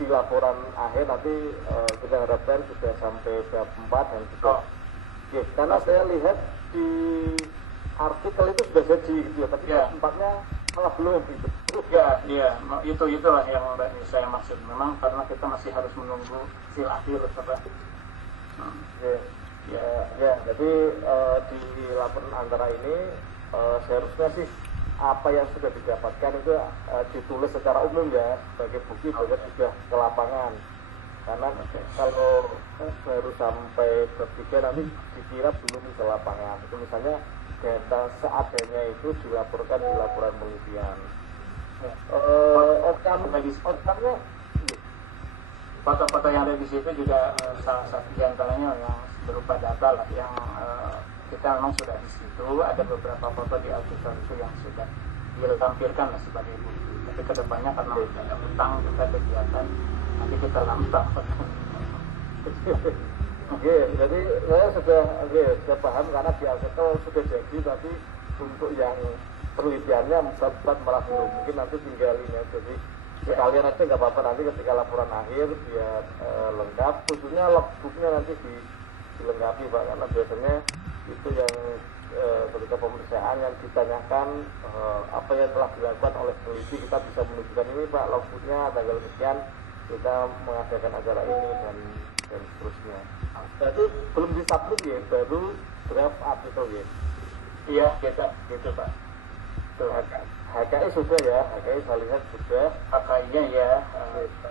di laporan akhir nanti kita harapkan sudah sampai bab 4 dan juga iya, karena saya lihat di artikel itu sudah jadi gitu ya, tapi bab 4-nya malah belum gitu. Ya, iya, itulah yang saya maksud. Memang karena kita masih harus menunggu hasil akhir, Pak. Ya, jadi di laporan antara ini seharusnya sih apa yang sudah didapatkan itu ditulis secara umum ya sebagai bukti bahwa sudah ke lapangan. Karena kalau baru sampai bab 3 nanti dikira belum ke lapangan. Itu misalnya data seadanya itu dilaporkan di laporan penelitian. Outcome-nya foto-foto yang ada di situ juga salah satu di antaranya yang berupa data lah yang kita memang sudah di situ. Ada beberapa foto di artikel itu yang sudah ditampilkan lah sebagai bukti. Tapi kedepannya karena ada utang kita kegiatan nanti kita lambang. Oke, jadi saya sudah paham karena di artikel sudah jadi, tapi untuk yang penelitiannya malah belum. Mungkin nanti tinggal ini aja. Jadi sekalian aja nggak apa-apa, nanti ketika laporan akhir biar lengkap, khususnya logbooknya nanti dilengkapi Pak, karena biasanya itu yang ketika pemeriksaan yang ditanyakan apa yang telah dilakukan oleh peneliti, kita bisa menunjukkan ini Pak logbooknya tanggal sekian kita mengadakan acara ini dan seterusnya. Berarti belum disubmit ya, baru draft artikel ya. Iya, kita gitu Pak. Tuh. HKI sudah ya, HKI saya lihat sudah. HKI-nya ya,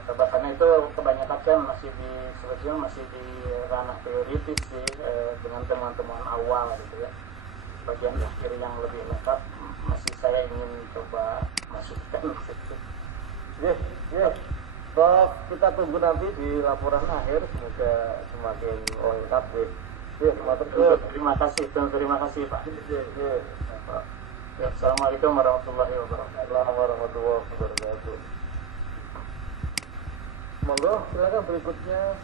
karena itu kebanyakan kan masih sebetulnya masih di ranah teoritis sih, dengan temuan-temuan awal gitu ya. Bagian akhir yang lebih lengkap masih saya ingin coba masukkan ke situ. Yes. Prof, kita tunggu nanti di laporan akhir, semoga semakin lengkap deh. Terima kasih Pak. Ya, Assalamualaikum warahmatullahi wabarakatuh. Monggo, silakan berikutnya.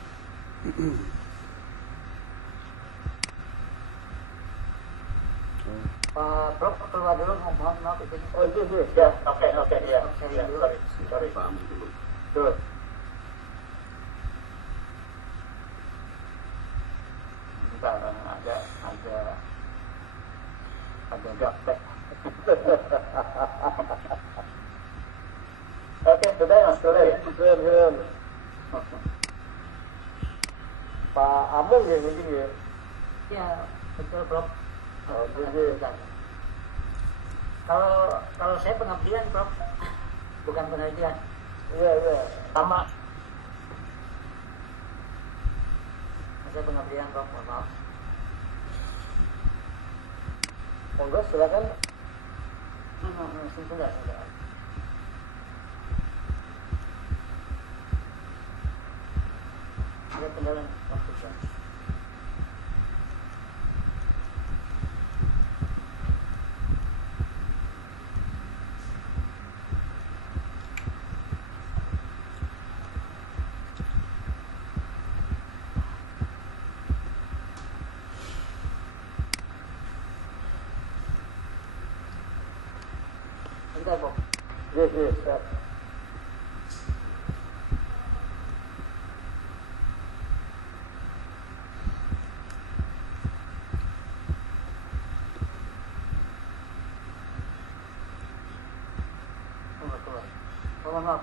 Pak Prof, keluar dulu, mohon maaf itu. Oh iya. Ya, oke, ya. Sorry. Tuh. Bentar, ada gaptek. Oke, sudah ya Mas, sudah ya. Pak Amung ya mungkin ya. Ya, betul Prof. Iya. Kalau saya pengabdian Prof, bukan penelitian. Iya. Sama. Saya pengabdian Prof, mohon maaf. Monggo silakan. Sudah. Ada kendala waktu kan? Bentar, Prof. Yes. Mohon maaf.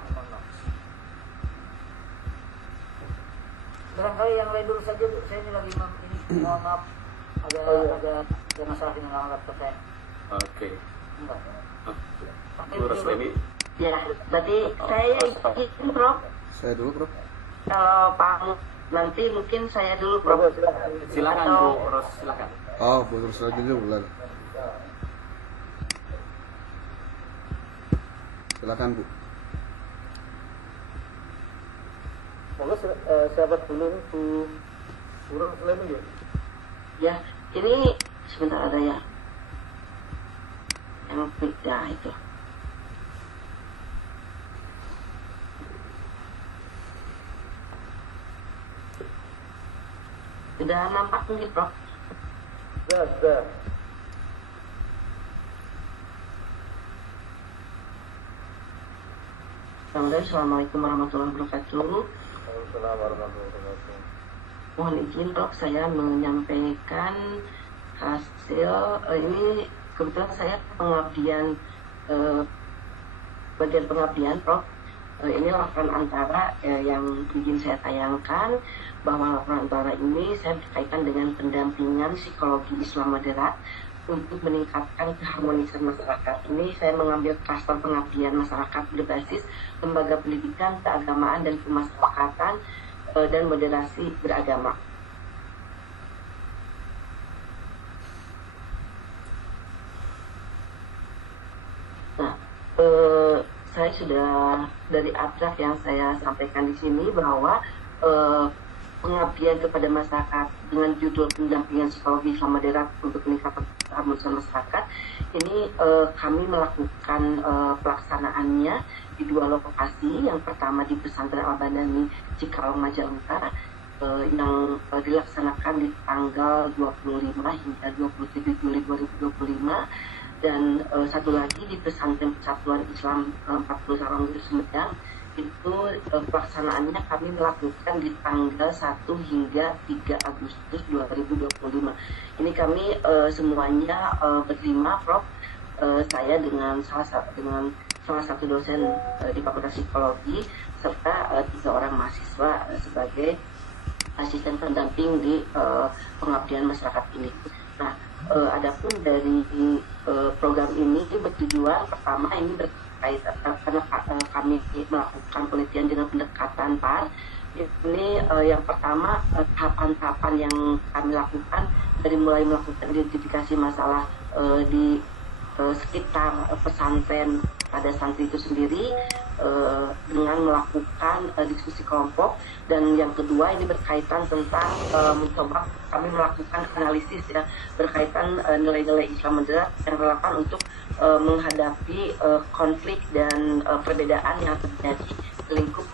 Barangkali yang lain dulu saja, Bu. Saya ini lagi mohon maaf, ada masalah dengan laptop saya. Oke. Enggak. Bu Rosleni, Ya, berarti saya izin Prof. Saya dulu, Prof. Kalau Pak nanti mungkin saya dulu Prof. Silakan Atau- Bu Ros, silakan. Oh, Bu Ros lagi dulu, bulan. Silakan, Bu. Monggo sahabat dulu nih Bu Burung Sulaiman ya. Ya, ini sebentar ada ya. Yang ya itu. Sudah nampak mungkin Prof. Sudah. Assalamualaikum warahmatullahi wabarakatuh. Waalaikumsalam warahmatullahi wabarakatuh. Mohon izin Prof, saya menyampaikan hasil ini kebetulan saya pengabdian bagian pengabdian Prof. Ini laporan antara yang izin saya tayangkan, bahwa laporan antara ini saya berkaitan dengan pendampingan psikologi Islam moderat untuk meningkatkan keharmonisan masyarakat. Ini saya mengambil klaster pengabdian masyarakat berbasis lembaga pendidikan, keagamaan dan kemasyarakatan dan moderasi beragama. Nah, saya sudah dari abstrak yang saya sampaikan di sini bahwa pengabdian kepada masyarakat dengan judul pendampingan psikologi Islam moderat untuk meningkatkan keharmonisan masyarakat ini kami melakukan pelaksanaannya di 2 lokasi. Yang pertama di Pesantren Al-Badani Cikalong Majalengka yang dilaksanakan di tanggal 25 hingga 27 Juli 2025, dan satu lagi di Pesantren Persatuan Islam 40 Saronggo Sumedang. Itu pelaksanaannya kami melakukan di tanggal 1 hingga 3 Agustus 2025. Ini kami semuanya berlima Prof. Saya dengan salah satu dosen di Fakultas Psikologi serta 3 orang mahasiswa sebagai asisten pendamping di pengabdian masyarakat ini. Nah, adapun dari program ini bertujuan pertama ini berkaitan karena kami melakukan penelitian dengan pendekatan PAR. Ini yang pertama tahapan-tahapan yang kami lakukan dari mulai melakukan identifikasi masalah di sekitar pesantren pada santri itu sendiri dengan melakukan diskusi kelompok, dan yang kedua ini berkaitan tentang mencoba kami melakukan analisis ya berkaitan nilai-nilai Islam moderat yang relevan untuk menghadapi konflik dan perbedaan yang terjadi di lingkup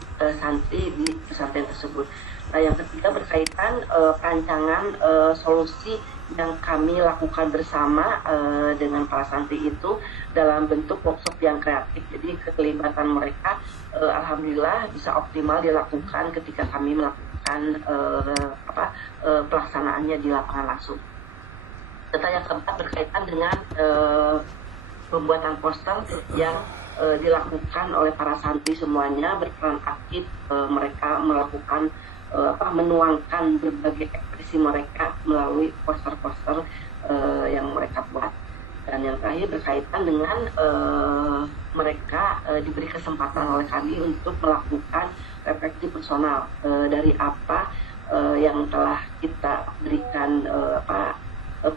santri di pesantren tersebut. Nah, yang ketiga berkaitan rancangan solusi yang kami lakukan bersama dengan para santri itu dalam bentuk workshop yang kreatif. Jadi keterlibatan mereka alhamdulillah bisa optimal dilakukan ketika kami melakukan pelaksanaannya di lapangan langsung. Serta yang keempat berkaitan dengan pembuatan poster yang dilakukan oleh para santri semuanya berperan aktif. Mereka melakukan menuangkan berbagai ekspresi mereka melalui poster-poster yang mereka buat. Dan yang terakhir berkaitan dengan mereka diberi kesempatan oleh kami untuk melakukan refleksi personal dari apa yang telah kita berikan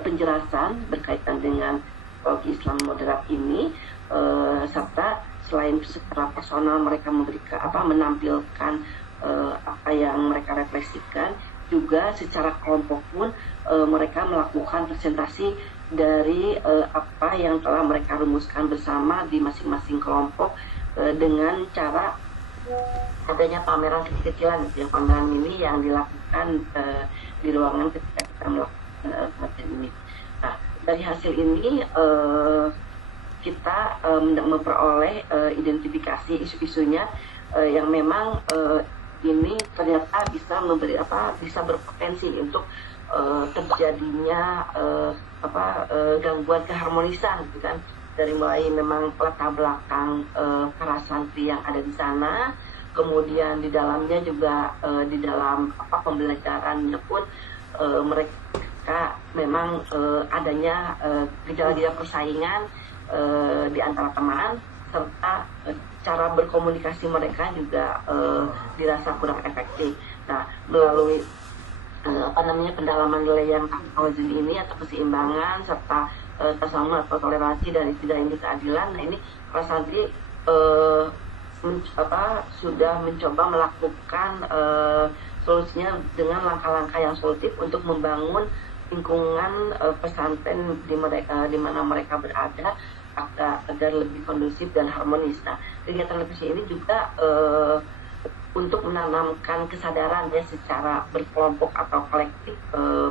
penjelasan berkaitan dengan psikologi Islam moderat ini, serta selain secara personal mereka memberikan menampilkan apa yang mereka refleksikan, juga secara kelompok pun mereka melakukan presentasi dari apa yang telah mereka rumuskan bersama di masing-masing kelompok dengan cara adanya pameran kecil-kecilan. Yang pameran ini yang dilakukan di ruangan ketika kita melakukan pelatihan ini. Nah, dari hasil ini kita memperoleh identifikasi isu-isunya yang memang ini ternyata bisa bisa berpotensi untuk terjadinya gangguan keharmonisan, gitu kan, dari mulai memang latar belakang para santri yang ada di sana, kemudian di dalamnya juga di dalam pembelajarannya pun mereka memang adanya gejala-gejala persaingan di antara teman, serta cara berkomunikasi mereka juga dirasa kurang efektif. Nah, melalui pendalaman nilai yang ini atau keseimbangan serta kesamaan atau toleransi dari tiga ini keadilan. Nah, ini para santri sudah mencoba melakukan solusinya dengan langkah-langkah yang solutif untuk membangun lingkungan pesantren di mana mereka berada agar lebih kondusif dan harmonis. Nah, kegiatan revisi ini juga untuk menanamkan kesadaran ya secara berkelompok atau kolektif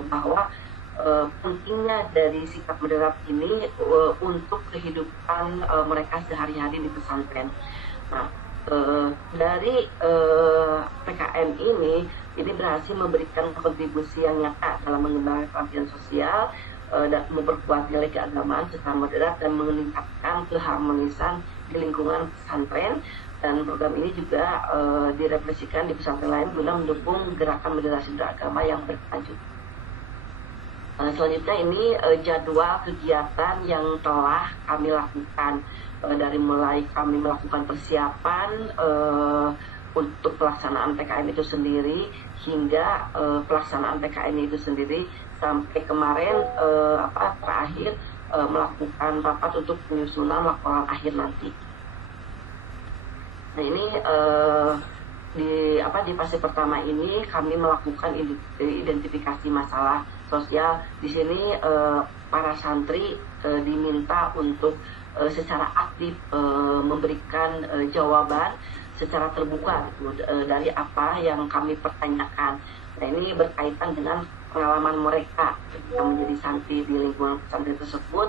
bahwa pentingnya dari sikap moderat ini untuk kehidupan mereka sehari-hari di pesantren. Nah, dari PKM ini berhasil memberikan kontribusi yang nyata dalam mengembangkan keterampilan sosial dan memperkuat nilai keagamaan secara moderat dan meningkatkan keharmonisan di lingkungan pesantren. Dan program ini juga direfleksikan di pesantren lain guna mendukung gerakan moderasi beragama yang berkelanjutan. Selanjutnya ini jadwal kegiatan yang telah kami lakukan, dari mulai kami melakukan persiapan untuk pelaksanaan PKM itu sendiri hingga pelaksanaan PKM itu sendiri sampai kemarin terakhir melakukan rapat untuk penyusunan laporan akhir nanti. Nah, ini di fase pertama ini kami melakukan identifikasi masalah sosial. Di sini para santri diminta untuk secara aktif memberikan jawaban secara terbuka dari apa yang kami pertanyakan. Nah, ini berkaitan dengan pengalaman mereka ketika menjadi santri di lingkungan pesantren tersebut,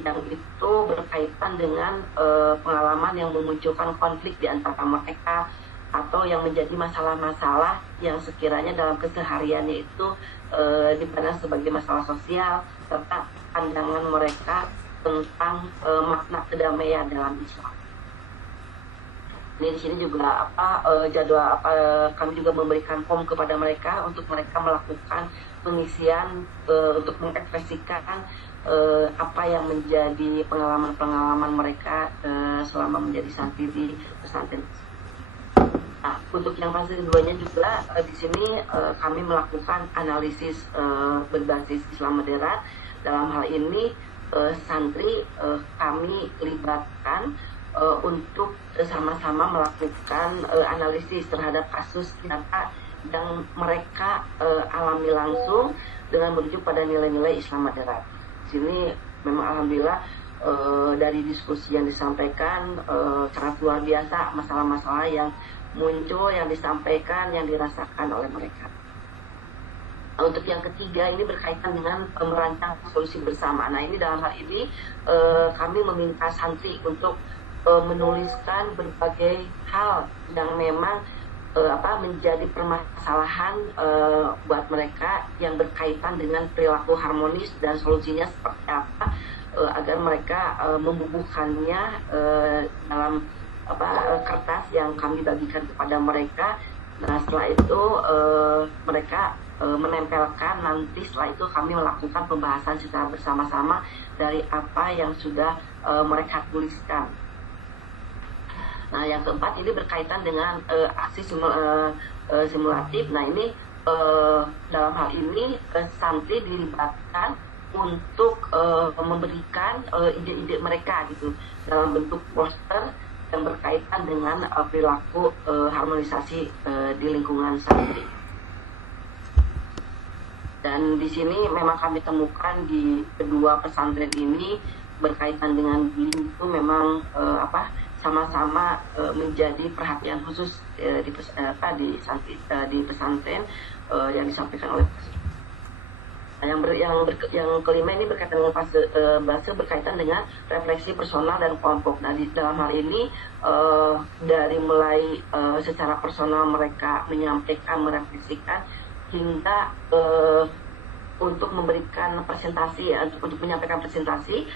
yang itu berkaitan dengan pengalaman yang memunculkan konflik di antara mereka atau yang menjadi masalah-masalah yang sekiranya dalam kesehariannya itu dipandang sebagai masalah sosial, serta pandangan mereka tentang makna kedamaian dalam Islam. Ini di sini juga jadwal kami juga memberikan form kepada mereka untuk mereka melakukan pengisian untuk mengekspresikan apa yang menjadi pengalaman-pengalaman mereka selama menjadi santri di pesantren. Nah, untuk yang fase keduanya juga di sini kami melakukan analisis berbasis Islam moderat. Dalam hal ini santri kami libatkan untuk sama-sama melakukan analisis terhadap kasus nyata yang mereka alami langsung dengan merujuk pada nilai-nilai Islam moderat. Di sini memang alhamdulillah dari diskusi yang disampaikan sangat luar biasa masalah-masalah yang muncul, yang disampaikan, yang dirasakan oleh mereka. Untuk yang ketiga ini berkaitan dengan merancang solusi bersama. Nah, ini dalam hal ini kami meminta santri untuk menuliskan berbagai hal yang memang menjadi permasalahan buat mereka yang berkaitan dengan perilaku harmonis dan solusinya seperti apa agar mereka membubuhkannya dalam kertas yang kami bagikan kepada mereka. Nah, setelah itu mereka menempelkan, nanti setelah itu kami melakukan pembahasan secara bersama-sama dari apa yang sudah mereka tuliskan. Nah, yang keempat ini berkaitan dengan aksi simulatif. Nah, ini dalam hal ini santri dilibatkan untuk memberikan ide-ide mereka gitu dalam bentuk poster yang berkaitan dengan perilaku harmonisasi di lingkungan santri. Dan di sini memang kami temukan di kedua pesantren ini berkaitan dengan bullying itu memang sama-sama menjadi perhatian khusus di pesantren yang disampaikan oleh yang kelima ini berkaitan dengan fase berkaitan dengan refleksi personal dan kelompok. Nah, di dalam hal ini dari mulai secara personal mereka menyampaikan, merefleksikan hingga untuk memberikan presentasi untuk menyampaikan presentasi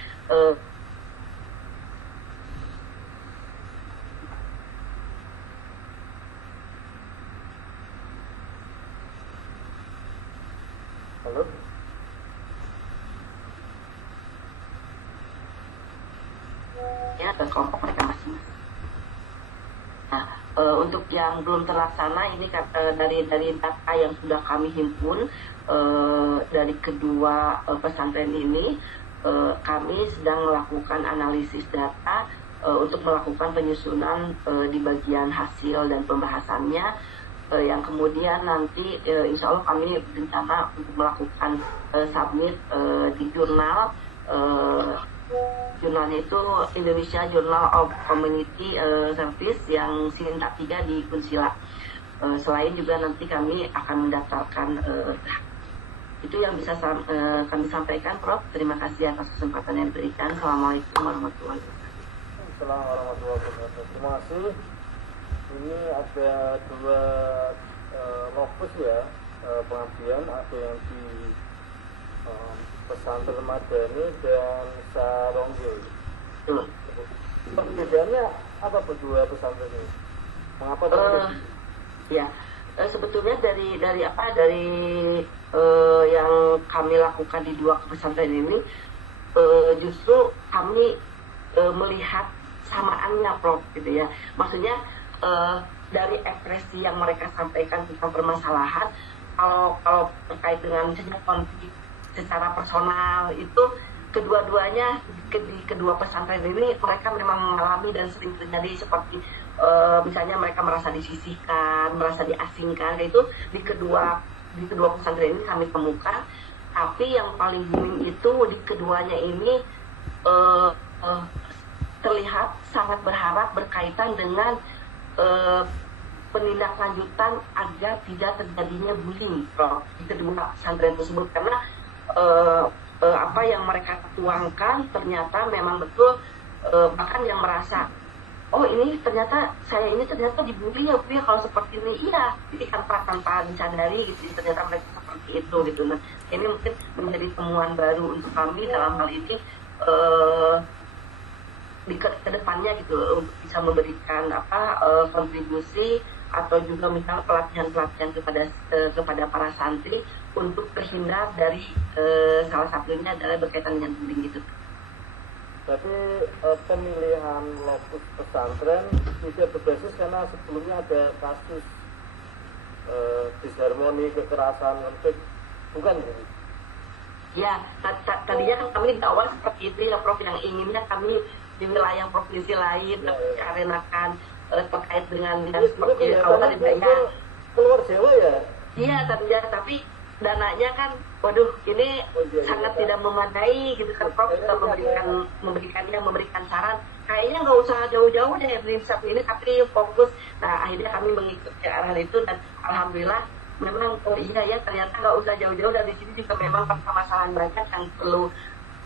Halo? ya ke kelompok mereka masing-masing. Untuk yang belum terlaksana ini dari data yang sudah kami himpun dari kedua pesantren ini, kami sedang melakukan analisis data untuk melakukan penyusunan di bagian hasil dan pembahasannya, yang kemudian nanti insya Allah kami berencana untuk melakukan submit di jurnal. Jurnalnya itu Indonesia Journal of Community Service yang Silintak 3 di Kunsila. Selain juga nanti kami akan mendaftarkan. Itu yang bisa kami sampaikan, Prof. Terima kasih atas kesempatan yang diberikan. Assalamualaikum warahmatullahi wabarakatuh. Assalamualaikum warahmatullahi wabarakatuh. Terima kasih. Ini ada dua lokus ya pengabdian, ada yang di Pesantren Madani dan Saronggil. Perbedaannya apa berdua pesantren ini? Mengapa ya, sebetulnya dari yang kami lakukan di dua pesantren ini, justru kami melihat samaannya, Prof, gitu ya. Maksudnya dari ekspresi yang mereka sampaikan tentang permasalahan, kalau terkait dengan misalnya konflik secara personal itu kedua-duanya di kedua pesantren ini mereka memang mengalami dan sering terjadi seperti misalnya mereka merasa disisihkan, merasa diasingkan, itu di kedua pesantren ini kami temukan. Tapi yang paling booming itu di keduanya ini terlihat sangat berharap berkaitan dengan penindaklanjutan agar tidak terjadinya bullying, Prof, di kedua pesantren tersebut, karena apa yang mereka tuangkan ternyata memang betul, bahkan yang merasa ini ternyata saya ini ternyata dibully ya Bu ya kalau seperti ini, iya, jadi tanpa disadari gitu, ternyata mereka seperti itu gitu. Nah, ini mungkin menjadi temuan baru untuk kami dalam hal ini di kedepannya gitu, untuk bisa memberikan kontribusi atau juga misalnya pelatihan kepada para santri untuk terhindar dari salah satunya adalah berkaitan dengan bullying gitu. Tapi pemilihan lokus pesantren tidak berbasis karena sebelumnya ada kasus disharmoni, kekerasan, konflik, bukan gitu? Ya, tadinya kan kami di awal seperti itu ya, Prof, yang inginnya kami di wilayah provinsi lain arenakan terkait dengan seperti kalau tadi banyak keluar Jawa ya? Iya tadinya, tapi dananya kan, waduh, ini sangat tidak memadai gitu kan, Prof. Kita memberikan saran, kayaknya nggak usah jauh-jauh deh beli sapi ini, tapi fokus. Nah, akhirnya kami mengikuti arahan itu dan alhamdulillah memang iya ya, ternyata nggak usah jauh-jauh dari sini juga memang permasalahan banyak yang perlu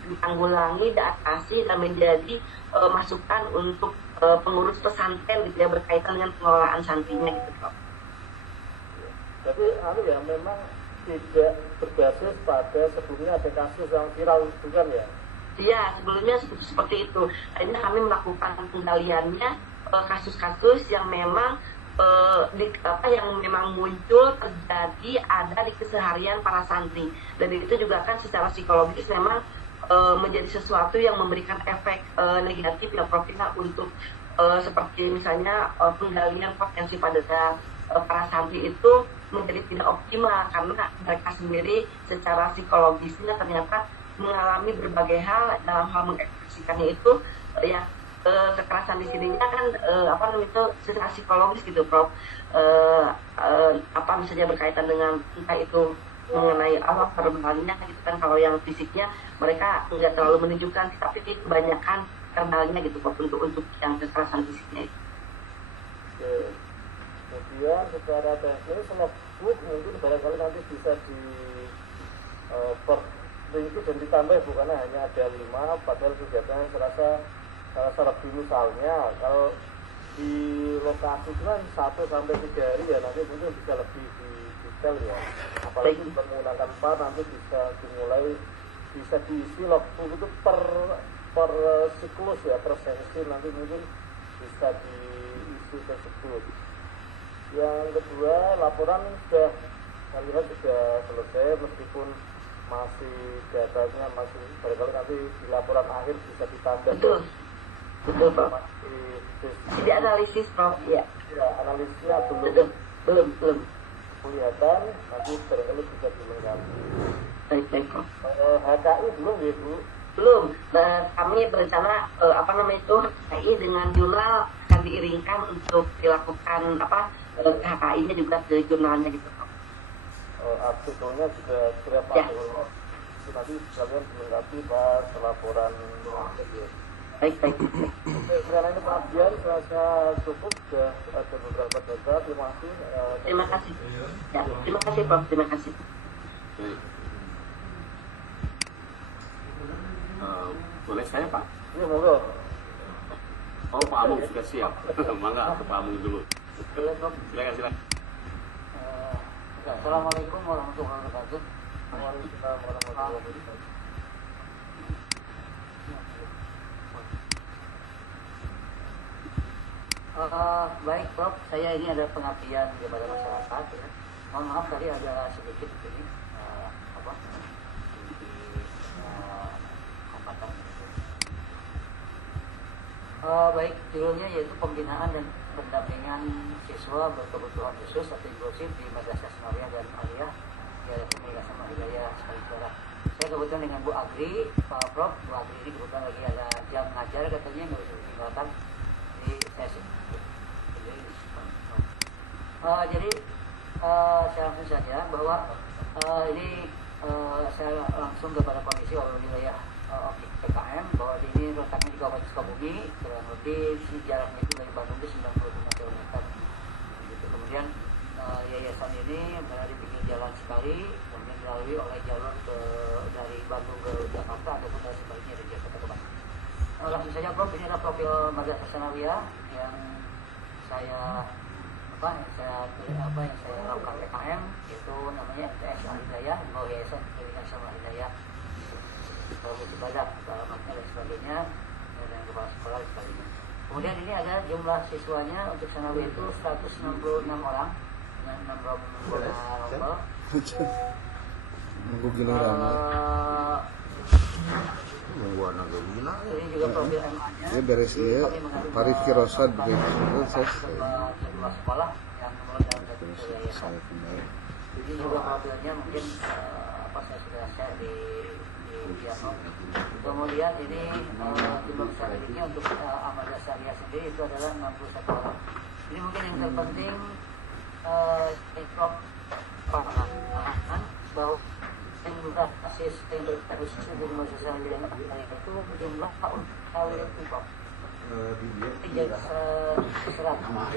ditanggulangi, diatasi dan menjadi masukan untuk pengurus pesantren gitu ya, berkaitan dengan pengelolaan santrinya gitu, Prof. Tapi ya memang tidak berbasis pada sebelumnya ada kasus yang viral, bukan ya? Iya, sebelumnya seperti itu. Akhirnya kami melakukan penggaliannya kasus-kasus yang memang yang memang muncul terjadi ada di keseharian para santri, dan itu juga kan secara psikologis memang menjadi sesuatu yang memberikan efek negatif ya, Prof, untuk seperti misalnya penggalian potensi pada para santri itu menjadi tidak optimal karena mereka sendiri secara psikologisnya ternyata mengalami berbagai hal dalam hal mengekspresikannya itu ya. Kekerasan di sininya kan itu secara psikologis gitu, Prof. Misalnya berkaitan dengan entah itu mengenai verbalnya gitu kan, kalau yang fisiknya mereka nggak terlalu menunjukkan, tapi kebanyakan verbalnya gitu, Prof, untuk yang kekerasan fisiknya itu. Oke. Kemudian secara teknis logbook mungkin barangkali nanti bisa diperbaiki dan ditambah, bukan hanya ada 5, padahal kegiatannya serasa lebih. Misalnya kalau di lokasi itu kan 1-3 hari ya, nanti mungkin bisa lebih detail ya, apalagi menggunakan PAR nanti bisa diisi logbook itu per siklus ya, per sesi nanti mungkin bisa diisi tersebut. Yang kedua, laporan sudah selesai, meskipun masih datanya masih barangkali nanti di laporan akhir bisa ditambah. Betul. Betul, Prof. Masih Tidak analisis, Prof. Ya. ya, analisnya Betul. Belum. kelihatan, nanti barangkali bisa dilengkapi. Baik, Prof. HKI belum ya Bu? Belum. Nah, kami berencana HKI dengan jurnal akan diiringkan untuk dilakukan HKI-nya juga ke jurnalnya gitu. Artikelnya juga siap Ya. Nanti sekalian dilengkapi pas laporan. Baik. Oke, karena ini pengabdian saya cukup, sudah ada beberapa data. Terima kasih. Terima kasih. Ya, terima kasih, Prof. Terima kasih. Baik. Boleh saya, Pak? Ini monggo. Oh, Pak Amung sudah siap. Mangga ke Pak Amung dulu. Silakan. Assalamualaikum warahmatullahi wabarakatuh. Waalaikumsalam warahmatullahi wabarakatuh. Baik Prof, saya ini ada pengabdian kepada masyarakat ya. Mohon maaf tadi ada sedikit ini hambatan. Baik, judulnya yaitu pembinaan dan pendampingan siswa berkebutuhan khusus atau inklusif di Madrasah Sanawiyah dan Aliyah Yayasan Milik Sama Hidayah Sekali Suara. Saya kebetulan dengan Bu Agri, Pak Prof. Bu Agri ini kebetulan lagi ada jam ngajar katanya nggak bisa ditinggalkan. Jadi saya langsung saja bahwa ini saya langsung kepada Komisi Walau Wilayah Objek PKM bahwa ini letaknya di Kabupaten Sukabumi, kurang lebih jaraknya itu dari Bandung itu 95 km. Gitu. Kemudian yayasan ini berada di pinggir jalan sekali, kemudian dilalui oleh jalur dari Bandung ke Jakarta ataupun dari sebaliknya dari Jakarta ke Bandung. Langsung saja Prof, ini adalah profil Madrasah Sanawiyah yang saya lakukan PKM, yaitu namanya MTS Al-Hidayah, mau Yayasan Pendidikan Sama Hidayah, ibadah, alamatnya dan sebagainya, dan kepala sekolah dan sebagainya. Kemudian ini ada jumlah siswanya untuk Sanawiyah itu 166 orang dengan 6 rombongan. Nunggu giliran. Ini juga profil MA-nya. Ya beres ya. Parif Kirosad begitu selesai. Kedua sekolah yang mulai dalam satu yayasan. Jadi juga profilnya mungkin saya sudah share di Dialog. Kemudian ini jumlah besar dirinya untuk Ahmadiyah Syariah sendiri itu adalah 61 orang. Ini mungkin yang terpenting Prof paham bahwa jumlah sistem berkhusus di Madrasah Syariah itu jumlah tahun itu Prof. Tiga 100 orang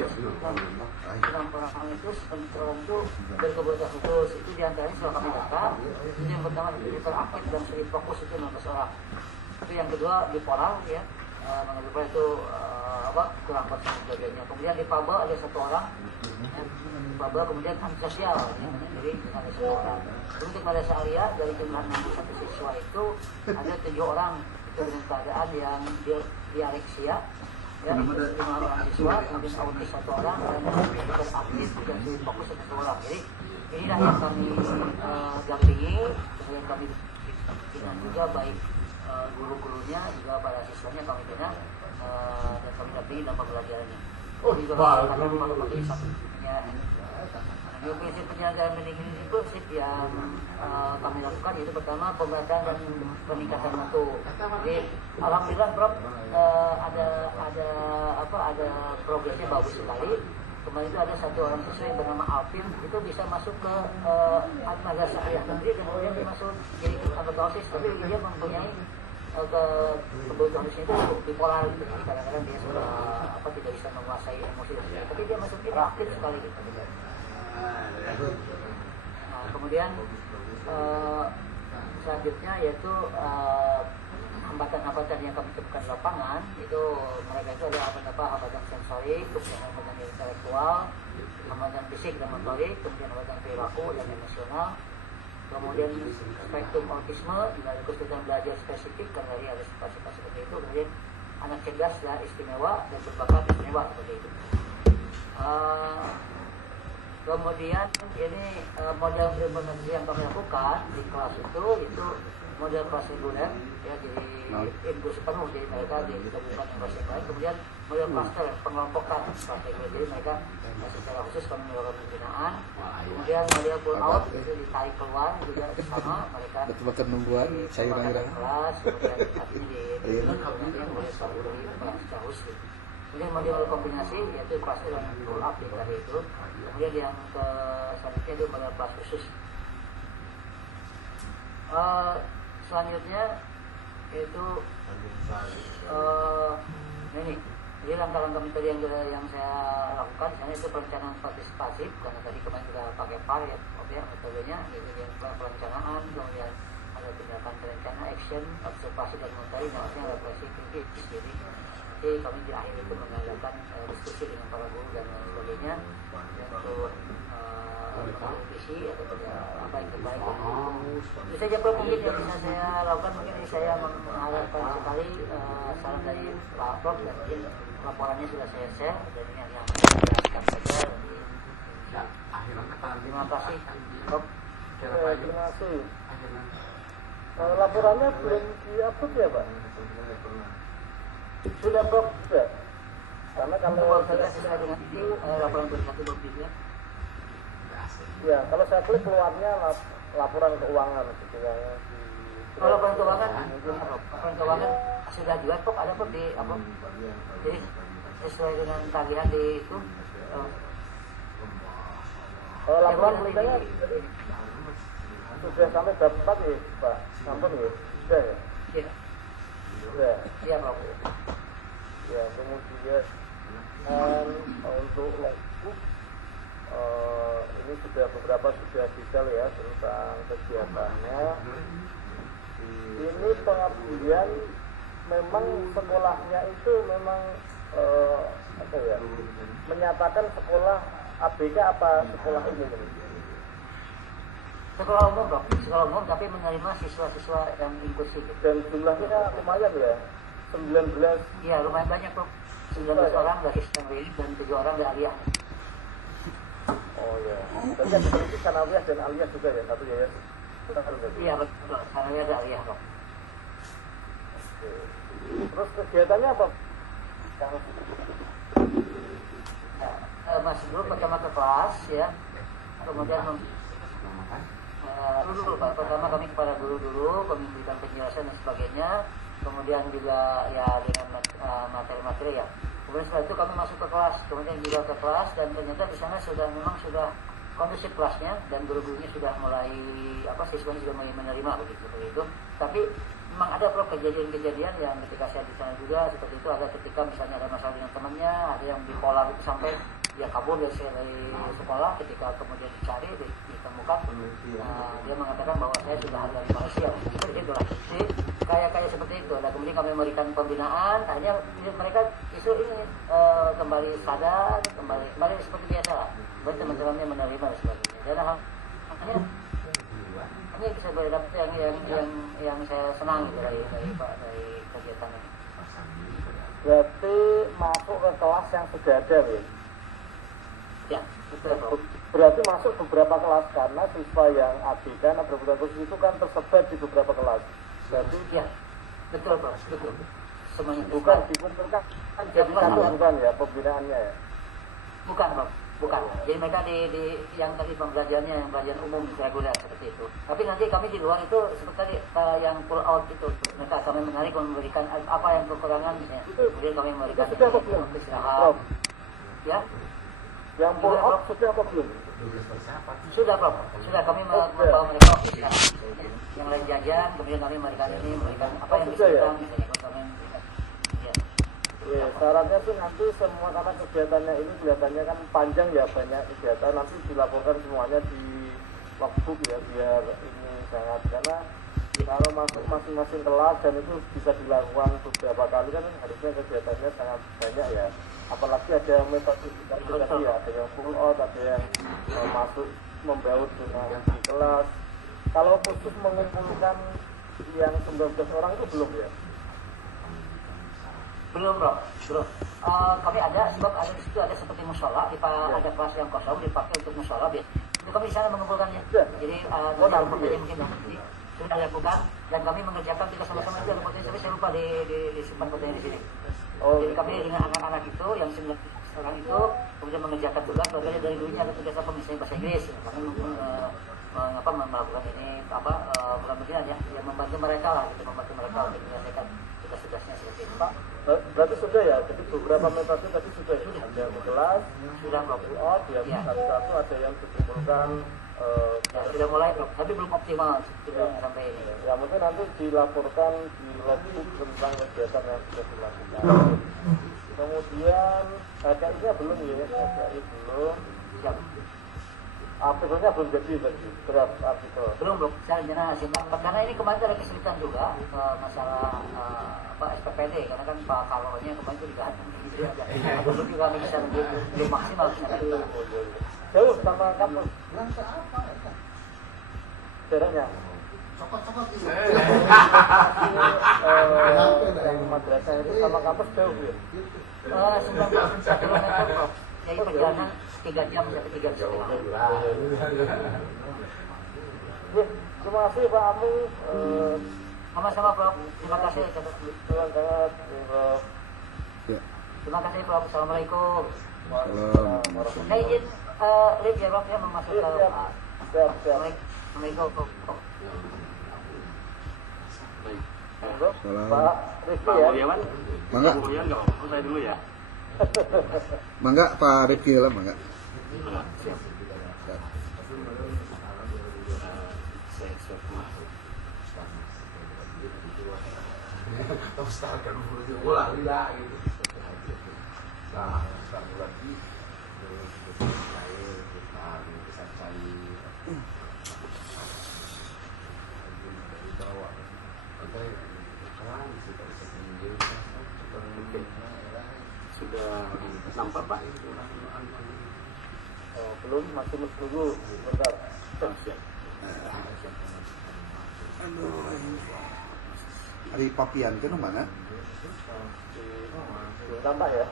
itu tertentu berkebutuhan khusus itu diantaranya setelah kami data itu yang pertama itu hiperaktif dan sering fokus itu 16 orang. Tapi yang kedua bipolar ya, mengenai itu kurang konsen sebagainya. Kemudian di Pabel ada 1 orang, Pabel kemudian antisosial ya, jadi ada 1 orang. Untuk Madrasah Aliyah dari jumlah 61 siswa itu ada 7 orang itu dengan keadaan yang dialeksia ya, 5 orang siswa, kemudian autis 1 orang dan hiperaktif dan fokus 1 orang. Jadi inilah yang kami dampingi, kemudian kami dengan juga baik guru-gurunya juga para siswanya kami bina dan kami dampingi dalam pembelajarannya. Juga kami satunya. Prinsip penyelenggaraan pendidikan inklusif yang kami lakukan yaitu pertama pembelajaran dan peningkatan mutu. Jadi alhamdulillah Prof ada progresnya bagus sekali. Kemarin itu ada 1 orang siswa yang bernama Alvin itu bisa masuk ke Madrasah Syariah sendiri dan kemudian dia masuk jadi anggota OSIS, tapi dia mempunyai kebutuhan itu bipolar gitu. Jadi kadang-kadang dia sudah tidak bisa menguasai emosi sendiri, tapi dia masuk ini aktif sekali gitu. Nah, kemudian selanjutnya yaitu hambatan-hambatan yang kami temukan di lapangan itu mereka itu ada hambatan sensorik, kemudian hambatan intelektual, hambatan fisik dan motorik, kemudian hambatan perilaku dan emosional, kemudian spektrum autisme juga ada kesulitan belajar spesifik karena dia ada sifat-sifat seperti itu, kemudian anak cerdas dan istimewa dan berbakat istimewa seperti itu. Kemudian ini model implementasi yang kami lakukan di kelas itu model kelas reguler ya, jadi inklusi penuh, jadi mereka digabungkan dengan kelas yang lain. Kemudian model cluster pengelompokan kelas reguler, jadi mereka secara khusus kami melakukan pembinaan. Kemudian model pull out itu ditarik keluar juga sama mereka betul-betul nungguan sayuran kelas, kemudian artinya di model kelas jauh gitu. Kemudian model kombinasi yaitu kelas dan pull up di tadi itu. Kemudian yang ke selanjutnya itu model kelas khusus. Selanjutnya itu ini jadi langkah-langkah metode yang saya lakukan di sana itu perencanaan partisipatif, karena tadi kemarin kita pakai PAR ya, metodenya kemudian perencanaan, kemudian ada tindakan berencana, action, observasi dan monitoring, maksudnya represi kritis. Jadi kami di akhir itu mengadakan diskusi dengan para guru dan sebagainya untuk visi atau apa yang terbaik. Itu saja Prof mungkin yang bisa saya lakukan. Mungkin saya mengharapkan sekali saran dari Pak Prof, dan mungkin laporannya sudah saya share, dan ini yang menjelaskan saja. Terima kasih Prof. Terima kasih. Laporannya belum di-upload ya Pak? Sudah Prof, sudah. Karena kalau saya sesuai dengan ini laporan bersatu Prof juga. Ya, kalau saya klik keluarnya laporan keuangan gitu ya. Kalau laporan keuangan sudah juga Prof, ada Prof di apa? Jadi sesuai dengan tagihan di itu. Kalau laporan beritanya sudah sampai berapa nih Pak? Sampun ya? Sudah ya? Iya. Sudah. Iya Prof. Ya, kemudian untuk logbook ini sudah beberapa sudah detail ya tentang kegiatannya. Ini pengabdian memang sekolahnya itu memang apa ya, menyatakan sekolah ABK apa sekolah umum ini? Sekolah umum Prof, sekolah umum tapi menerima siswa-siswa yang inklusif. Dan jumlahnya lumayan ya, 19. Iya, lumayan banyak Prof. 19 orang dari Islamiyah dan 7 orang dari Aliyah. Oh ya, tapi yang seperti Sanawiyah dan Aliyah juga ya, satu ya? Iya betul, Sanawiyah dan Aliyah Prof. Terus kegiatannya apa? Masih dulu pertama ke kelas ya, kemudian dulu Pak, pertama kami kepada guru dulu, kami memberikan penjelasan dan sebagainya, kemudian juga ya dengan materi-materi ya. Kemudian setelah itu kami masuk ke kelas, kemudian juga ke kelas, dan ternyata di sana memang sudah kondusif kelasnya, dan guru-gurunya sudah mulai siswanya sudah mulai menerima begitu. Tapi memang ada Prof kejadian-kejadian yang ketika saya di sana juga seperti itu, ada ketika misalnya ada masalah dengan temannya, ada yang bipolar itu sampai dia kabur dari sekolah, ketika kemudian dicari ditemukan, dia mengatakan bahwa saya sudah ada dari Malaysia, seperti itulah. Jadi kayak seperti itu. Dan kemudian kami memberikan pembinaan, akhirnya mereka isu ini kembali sadar, kembali seperti biasa lah. Baik teman-temannya menerima dan sebagainya. Dan akhirnya ini bisa berdapat yang saya senang gitu dari kegiatan ini. Berarti masuk ke kelas yang sudah ada, ya? Ya, betul. Berarti masuk beberapa kelas, karena siswa yang ABK dan berkebutuhan khusus itu kan tersebar di beberapa kelas. Berarti ya, betul Prof, betul. Semuanya bukan dikumpulkan jadi satu, bukan ya pembinaannya ya? Bukan Prof, bukan. Jadi mereka di yang tadi pembelajarannya yang pelajaran umum reguler seperti itu. Tapi nanti kami di luar itu seperti tadi yang pull out itu, mereka kami menarik memberikan apa yang kekurangan misalnya. Kemudian kami memberikan istirahat. Ya. Yang pull out sudah apa belum? Sudah Prof, sudah kami membawa mereka istirahat. Yang lain jajan, kemudian kami memberikan apa yang disediakan misalnya konsumen. Ya, syaratnya tuh nanti semua, karena kegiatannya ini kelihatannya kan panjang ya, banyak kegiatan, nanti dilaporkan semuanya di logbook ya, biar ini sangat, karena kalau masuk masing-masing kelas dan itu bisa dilakukan beberapa kali kan harusnya kegiatannya sangat banyak ya, apalagi ada metode tadi ya, ada yang full out, ada yang masuk membaut dengan di kelas. Kalau khusus mengumpulkan yang 19 orang itu belum ya? Belum Prof, belum. kami ada, sebab ada di situ ada seperti musola, ada kelas yang kosong dipakai untuk musola. Itu kami di sana mengumpulkannya. Jadi dalam pertanyaan mungkin jadi sudah dilakukan dan kami mengerjakan kita sama-sama itu. Ada potensi, tapi saya lupa disimpan fotonya di sini. Jadi kami dengan anak-anak itu yang 9 orang itu kemudian mengerjakan tugas. Bagaimana dari dulunya ada tugas apa misalnya bahasa Inggris. Kami melakukan ini bukan begini ya, yang membantu mereka lah, gitu, membantu mereka untuk menyelesaikan tugas-tugasnya seperti itu. Pak, berarti sudah ya, jadi beberapa metode tadi sudah ya, ada yang di kelas, sudah out, yang satu-satu ada yang dikumpulkan. Ya, sudah mulai, tapi belum optimal sampai ini. Ya mungkin nanti dilaporkan di logbook tentang kegiatan yang sudah dilakukan. Kemudian KKI-nya belum ya, KKI belum. Siap. Artikelnya belum jadi tadi, draft artikel. Belum, saya rencana simak. Karena ini kemarin ada kesulitan juga masalah SPPD, karena kan Pak Kalonya kemarin itu digantung. Belum juga kami bisa lebih maksimal. Jauh sama kampus. Jaraknya. Madrasah itu sama kampus jauh ya? 19 km. Jadi perjalanan 3 jam sampai 3 jam. Terima kasih Pak Amu. Sama-sama Prof. Terima kasih. Terima kasih Prof. Assalamualaikum. Saya izin live ya Prof, ya masuk ke Assalamualaikum. Pak Rifki ya. Mulyawan, Mangga. Mulyawan nggak apa-apa, saya dulu ya. Mangga Pak Rifki lah, mangga. Siap. Saya siap. Sudah nampak Pak? Belum, masih menunggu bentar. Siap. Hari Papian ke mana? Belum tampak ya.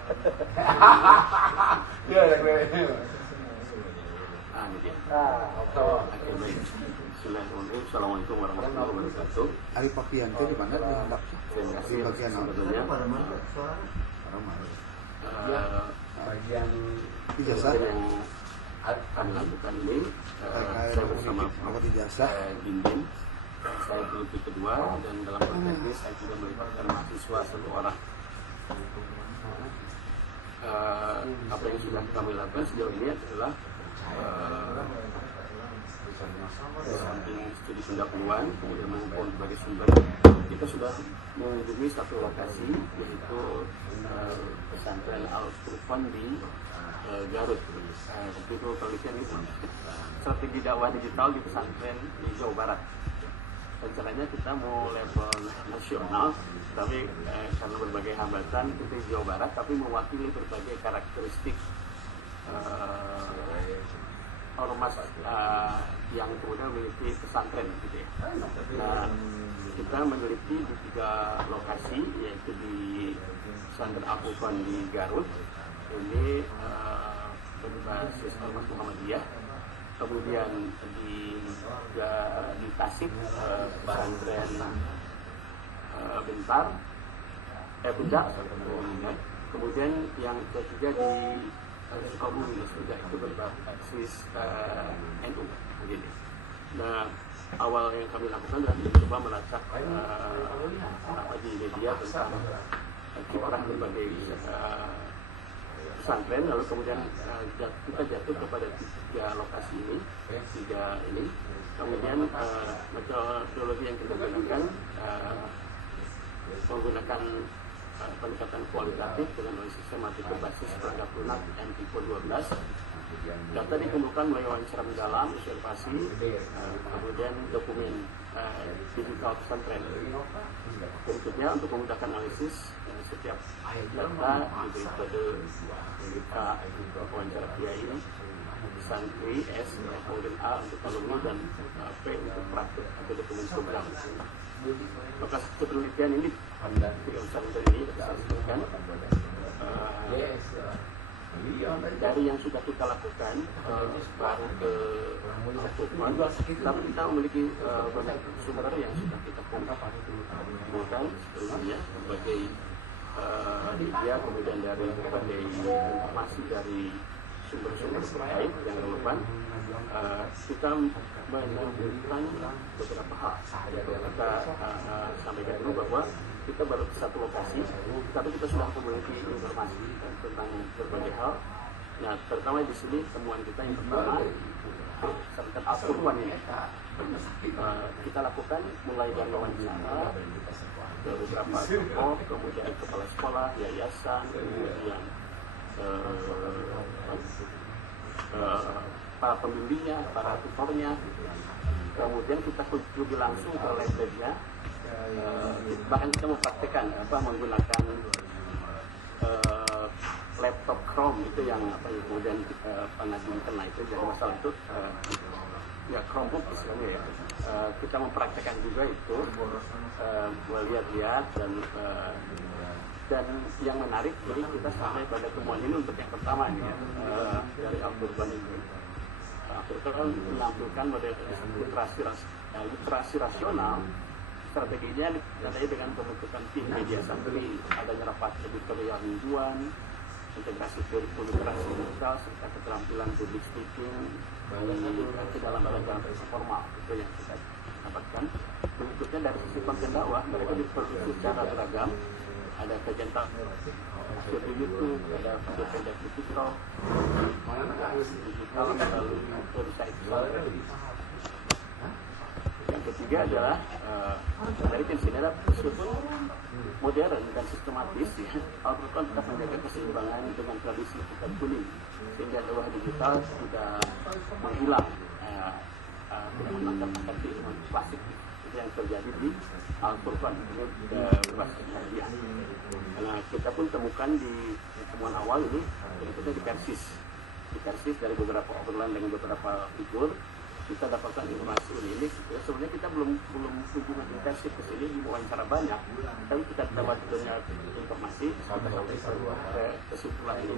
Ini dia. Oke, baik. Assalamualaikum warahmatullahi wabarakatuh. Hari Papian ke di mana? Dihendak Terima kasih di bagian apa? sebetulnya. Bagian ijazah. Yang akan lakukan ini, saya bersama Prof. Ijazah. Dindim. Saya peneliti kedua dan dalam konteks ini saya juga melibatkan mahasiswa 1 orang. Apa yang sudah kami lakukan sejauh ini adalah samping studi pendahuluan, kemudian mengumpul berbagai sumber, kita sudah mengunjungi 1 lokasi, yaitu pesantren Al-Furqan di Garut. Waktu itu penelitian itu strategi dakwah digital di pesantren di Jawa Barat. Rencananya kita mau level nasional, tapi karena berbagai hambatan kita di Jawa Barat, tapi mewakili berbagai karakteristik ormas yang kemudian memiliki pesantren gitu ya. Nah, kita meneliti di 3 lokasi, yaitu di pesantren Al-Furqan di Garut, ini berbasis ormas Muhammadiyah. Kemudian di Tasik, pesantren Puncak. Kemudian yang ketiga di Sukabumi juga, itu berbasis NU begini. Nah, awal yang kami lakukan adalah mencoba melacak di media tentang kiprah berbagai pesantren, lalu kemudian kita jatuh kepada 3 lokasi ini, 3 ini. Kemudian metodologi yang kita gunakan menggunakan pendekatan kualitatif dengan analisis sistematik berbasis perangkat lunak dan tipe 12. Data dikumpulkan melalui wawancara mendalam, observasi, kemudian dokumen digital pesantren. Berikutnya, untuk memudahkan analisis, setiap data diberi kode wawancara kiai, santri, S, kemudian A untuk alumni, dan P untuk praktek atau dokumen program. Maka penelitian ini tidak usah dari ini kita sebutkan dari yang sudah kita lakukan baru ke Al-Qur'an, tapi kita memiliki banyak sumber yang sudah kita kumpulkan sebelumnya sebagai media, kemudian dari berbagai informasi dari sumber-sumber terkait yang relevan. Kita menemukan beberapa hal. Kita sampaikan dulu bahwa kita baru ke satu lokasi, tapi kita sudah memiliki informasi tentang berbagai hal. Nah, terutama di sini temuan kita yang pertama tentang Al-Qur'an ini. Kita lakukan mulai dari wawancara ke beberapa tokoh, kemudian kepala sekolah, yayasan, kemudian para pembimbingnya, para tutornya. Kemudian kita kunjungi langsung ke lab-labnya. Bahkan kita mempraktikkan menggunakan laptop Chrome itu yang kemudian pernah dikena itu, jadi masalah itu ya Chromebook istilahnya ya. Kita mempraktikkan juga itu, melihat-lihat dan yang menarik, jadi kita sampai pada temuan ini untuk yang pertama nih ya, dari Al-Qur'an ini. Al-Qur'an menampilkan model literasi rasional. Strateginya ditandai dengan pembentukan tim media santri, adanya rapat editorial mingguan, integrasi literasi digital, serta keterampilan public speaking di dalam belajar formal. Itu yang kita dapatkan. Berikutnya dari sisi konten dakwah, mereka diproduksi secara beragam. Ada kajian video di YouTube, ada video pendek di TikTok, digital melalui website. Yang ketiga adalah dari tim sini adalah meskipun modern dan sistematis, ya, Al-Qur'an tetap menjaga keseimbangan dengan tradisi kitab kuning, sehingga dakwah digital tidak menghilang, tidak menangkap akan keilmuan klasik itu yang terjadi di Al-Qur'an ini berbasis hadiah. Nah, kita pun temukan di temuan awal ini berikutnya di Persis dari beberapa obrolan dengan beberapa figur. Kita dapatkan informasi ini. Sebenarnya kita belum kunjungan intensif ke sini, wawancara banyak, tapi kita dapat banyak informasi. Kita sampai ke kesimpulan ini,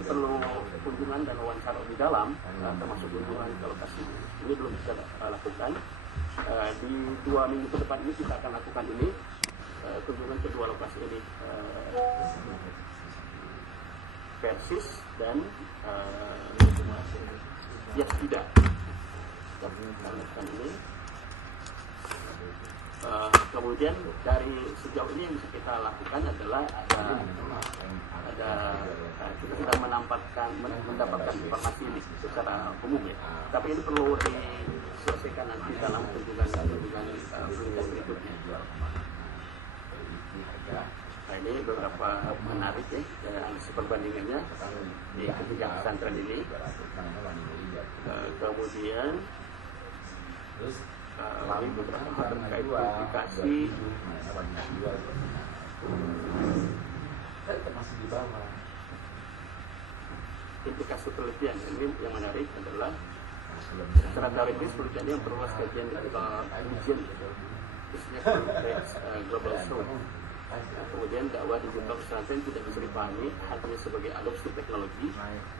kita perlu kunjungan dan wawancara di dalam, termasuk kunjungan ke lokasi ini belum kita lakukan. Di 2 minggu ke depan ini kita akan lakukan ini, kunjungan ke 2 lokasi ini, Persis dan Yazida. Ini. Kemudian dari sejauh ini yang bisa kita lakukan adalah kita sudah mendapatkan informasi ini secara umum ya. Tapi ini perlu diselesaikan nanti dalam kunjungan berikutnya. Nah, ini beberapa menarik ya, perbandingannya di ketiga pesantren ini. Kemudian lalu beberapa hal terkait publikasi implikasi penelitian. Ini yang menarik adalah secara teoritis penelitian yang perluas kajian ujian isinya global south. Kemudian dakwah digital pesantren tidak bisa dipahami hanya sebagai adopsi teknologi,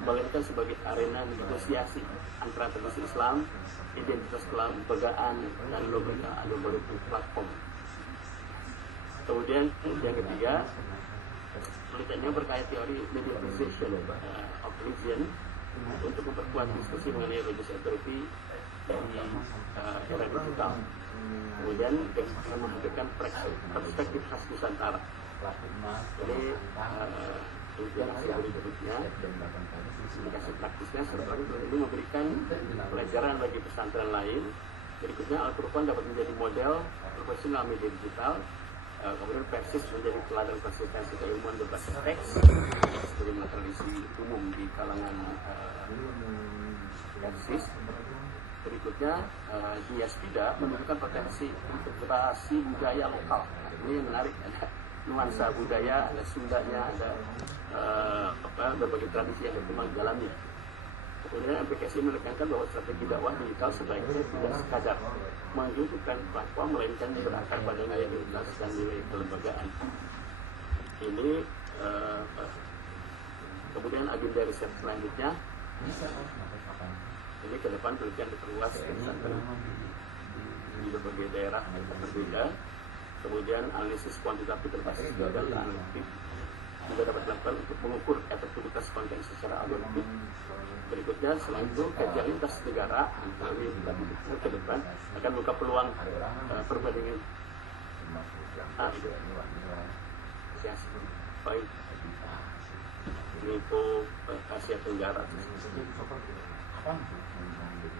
melainkan sebagai arena negosiasi antara tradisi Islam, identitas kelembagaan, dan algoritma platform. Kemudian yang ketiga, penelitiannya berkait teori mediatization of religion untuk memperkuat diskusi mengenai religious authority di era digital. Kemudian dengan menghadirkan perspektif khas Nusantara. Jadi kemudian hasil berikutnya aplikasi praktisnya serta ini memberikan pelajaran bagi pesantren lain. Berikutnya Al-Qur'an dapat menjadi model profesional media digital. Kemudian Persis menjadi teladan konsistensi keilmuan berbasis teks sebagai tradisi umum di kalangan Persis. Berikutnya di Yazida menunjukkan potensi integrasi budaya lokal. Ini yang menarik, ada nuansa budaya, ada Sundanya, ada berbagai tradisi yang berkembang di dalamnya. Kemudian aplikasi menekankan bahwa strategi dakwah digital sebaiknya tidak sekadar menghidupkan platform, melainkan berakar pada nilai identitas dan nilai kelembagaan. Ini Kemudian agenda riset selanjutnya, ini ke depan penelitian diperluas ke pesantren di berbagai daerah yang berbeda. Kemudian analisis kuantitatif berbasis gagal dan analitik juga dapat dilakukan untuk mengukur efektivitas konten secara algoritmik. Berikutnya, selain itu kajian lintas negara melalui tadi ke depan akan membuka peluang perbandingan baik lingkup Asia Tenggara.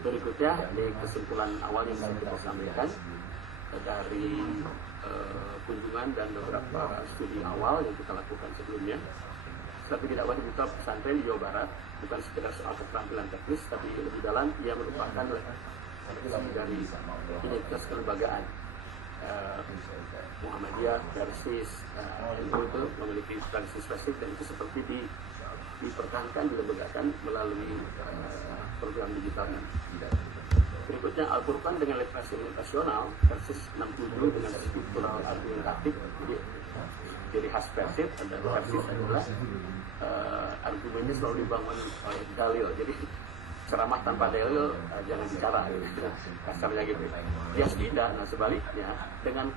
Berikutnya, di kesimpulan awal yang bisa kita sampaikan dari kunjungan dan beberapa studi awal yang kita lakukan sebelumnya, strategi dakwah digital pesantren di Jawa Barat bukan sekedar soal keterampilan teknis, tapi lebih dalam ia merupakan refleksi dari identitas kelembagaan. Muhammadiyah versus NU itu memiliki tradisi spesifik, dan itu seperti dipertahankan, dilembagakan melalui program digitalnya. Berikutnya, Al-Furqan dengan literasi nasional versus 67 dengan struktural argumentatif. Jadi khas Persib dan versus adalah argumennya selalu dibangun oleh dalil. Jadi ceramah tanpa dalil jangan bicara, gitu. Kasarnya gitu. Bias tidak. Nah, sebaliknya dengan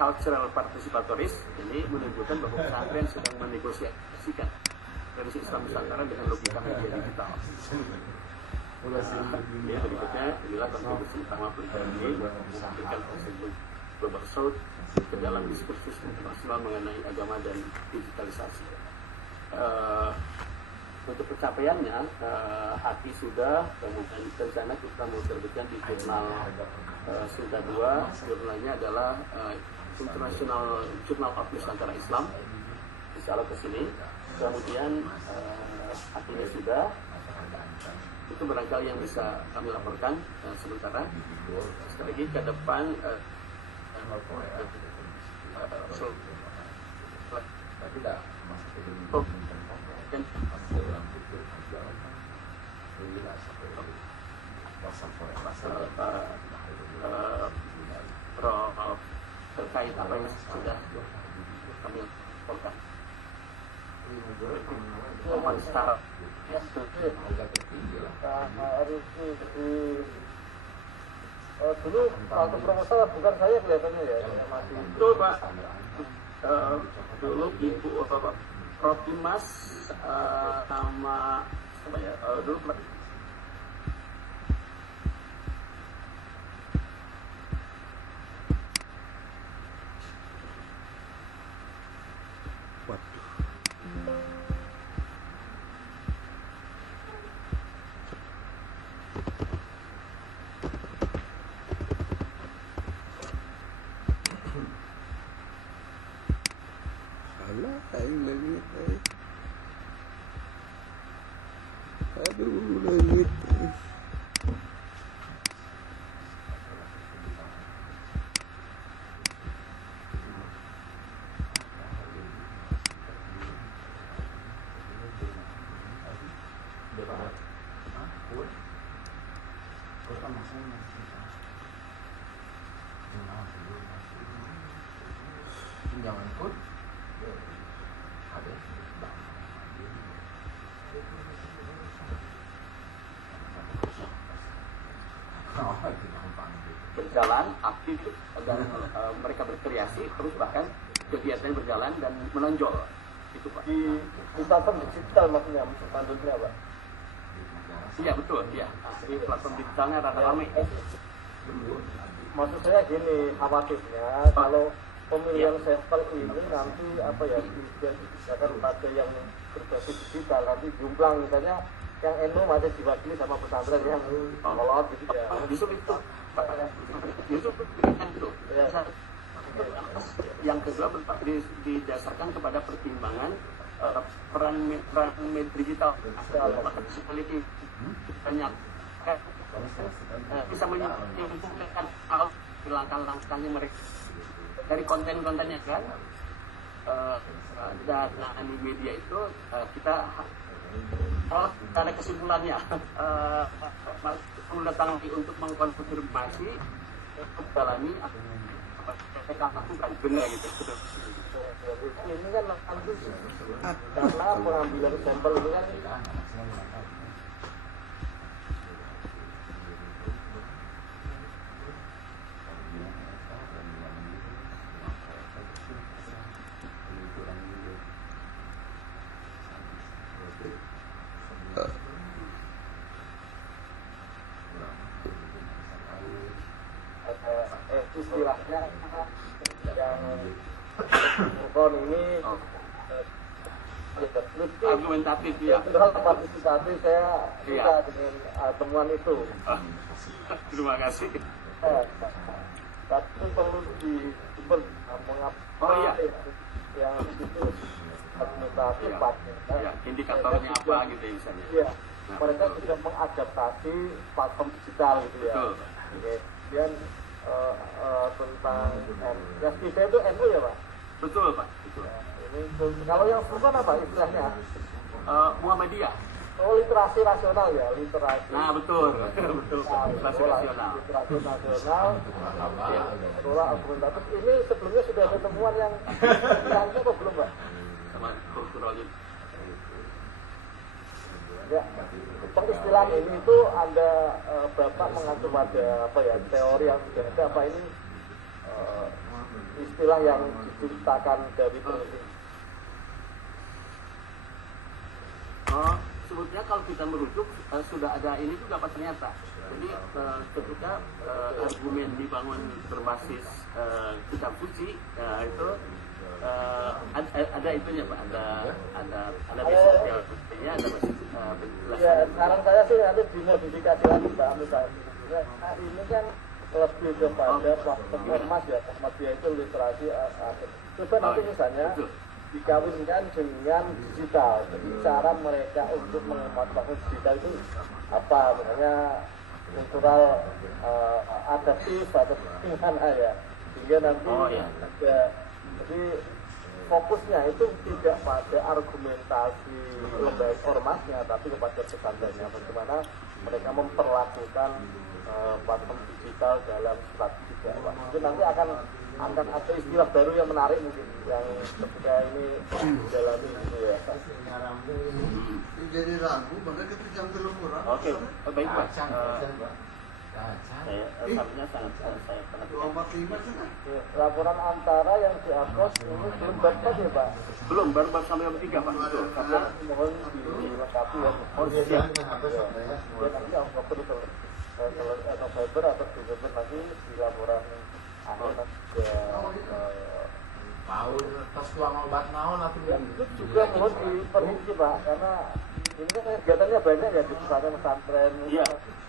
cultural participatoris ini menunjukkan bahwa pesantren sedang menegosiasikan tradisi Islam Nusantara dengan logika media digital. Ya, berikutnya inilah kontribusi utama penelitian ini menghadirkan konsep global south ke dalam diskursus internasional mengenai agama dan digitalisasi. Untuk pencapaiannya, hati sudah, kemudian rencana kita mau terbitkan di jurnal Sinta 2. Jurnalnya adalah International Journal of Nusantara Islam, insya Allah ke sini. Kemudian hatinya sudah, itu barangkali yang bisa kami laporkan sementara. Sekali lagi ke depan terkait apa yang sudah kami laporkan. Secara dulu waktu proposal bukan saya kelihatannya ya, masih itu Pak. Dulu Ibu Prof Dimas sama apa ya, dulu langit. Jangan pun ada berjalan aktif dan mereka berkreasi terus, bahkan kegiatan berjalan dan menonjol itu Pak. di platform digital maksudnya maksudnya Pak? Iya betul, iya. Di platform digitalnya rada ramai. Maksud saya gini, khawatirnya kalau pemilihan sampel ini nanti apa ya, dibiasakan pada yang berbasis digital, nanti jomplang misalnya yang NU masih diwakili sama pesantren yang kolot gitu ya. Justru itu Pak, justru itu. Yang kedua didasarkan kepada pertimbangan peran digital memiliki banyak bisa menyimpulkan langkah-langkahnya mereka dari konten-kontennya kan, dan di media itu kita kalau ada kesimpulannya mendatangi untuk mengkonfirmasi, dalami mereka lakukan benar gitu. Ini kan nanti karena pengambilan sampel ini kan istilahnya yang bukan ini argumentatif ya. Partisipatif saya suka dengan temuan itu. Terima kasih. Tapi perlu mengapa yang itu argumentatif ya, indikatornya apa gitu misalnya. Iya, mereka sudah mengadaptasi platform digital gitu ya. Kemudian tentang yang kita itu NU ya Pak? Betul Pak, betul. Ini kalau yang Furqan apa istilahnya? Muhammadiyah. Oh, literasi rasional ya, literasi. Nah betul, betul. Literasi rasional. Literasi nasional. Sekolah argumentatif. Ini sebelumnya sudah ada temuan yang apa belum Pak? Sama kulturalnya. Ya, pengistilahan ini itu ada Bapak mengacu pada apa ya teori yang sudah ada apa ini istilah yang diciptakan dari peneliti. Sebetulnya kalau kita merujuk sudah ada ini juga Pak ternyata. Jadi ketika argumen dibangun berbasis kitab suci itu ada itunya Pak, ada basis teorinya, ada basis penjelasan. Ya, sekarang saya sih nanti dimodifikasi lagi Pak misalnya. Nah, ini kan lebih kepada platform ormas ya, Muhammadiyah itu literasi. Coba nanti misalnya dikawinkan dengan digital. Jadi cara mereka untuk memanfaatkan digital itu apa? Misalnya kultural adaptif atau gimana ya? Sehingga nanti ada, jadi fokusnya itu tidak pada argumentasi lembaga ormasnya, tapi kepada pesantrennya. Bagaimana mereka memperlakukan platform digital dalam strategi dakwah. Mungkin nanti akan ada istilah baru yang menarik mungkin yang ketika ini jalani gitu ya. Jadi ragu, maka kita jam belum kurang. Oke, baik Pak. Saya sangat saya pernah 245 sana. Laporan antara yang diupload ini belum dapat ya Pak? Belum, baru sampai jam 3 Pak. Betul. Karena mohon dilengkapi ya. Oh siap. Ya nanti Oktober November atau Desember nanti di laporan akhir Mau tas tuang obat naon atau itu juga mohon diperhenti Pak, karena ini kan kegiatannya banyak ya di pesantren pesantren. Iya.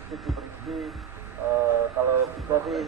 Diperinci kalau bisa sih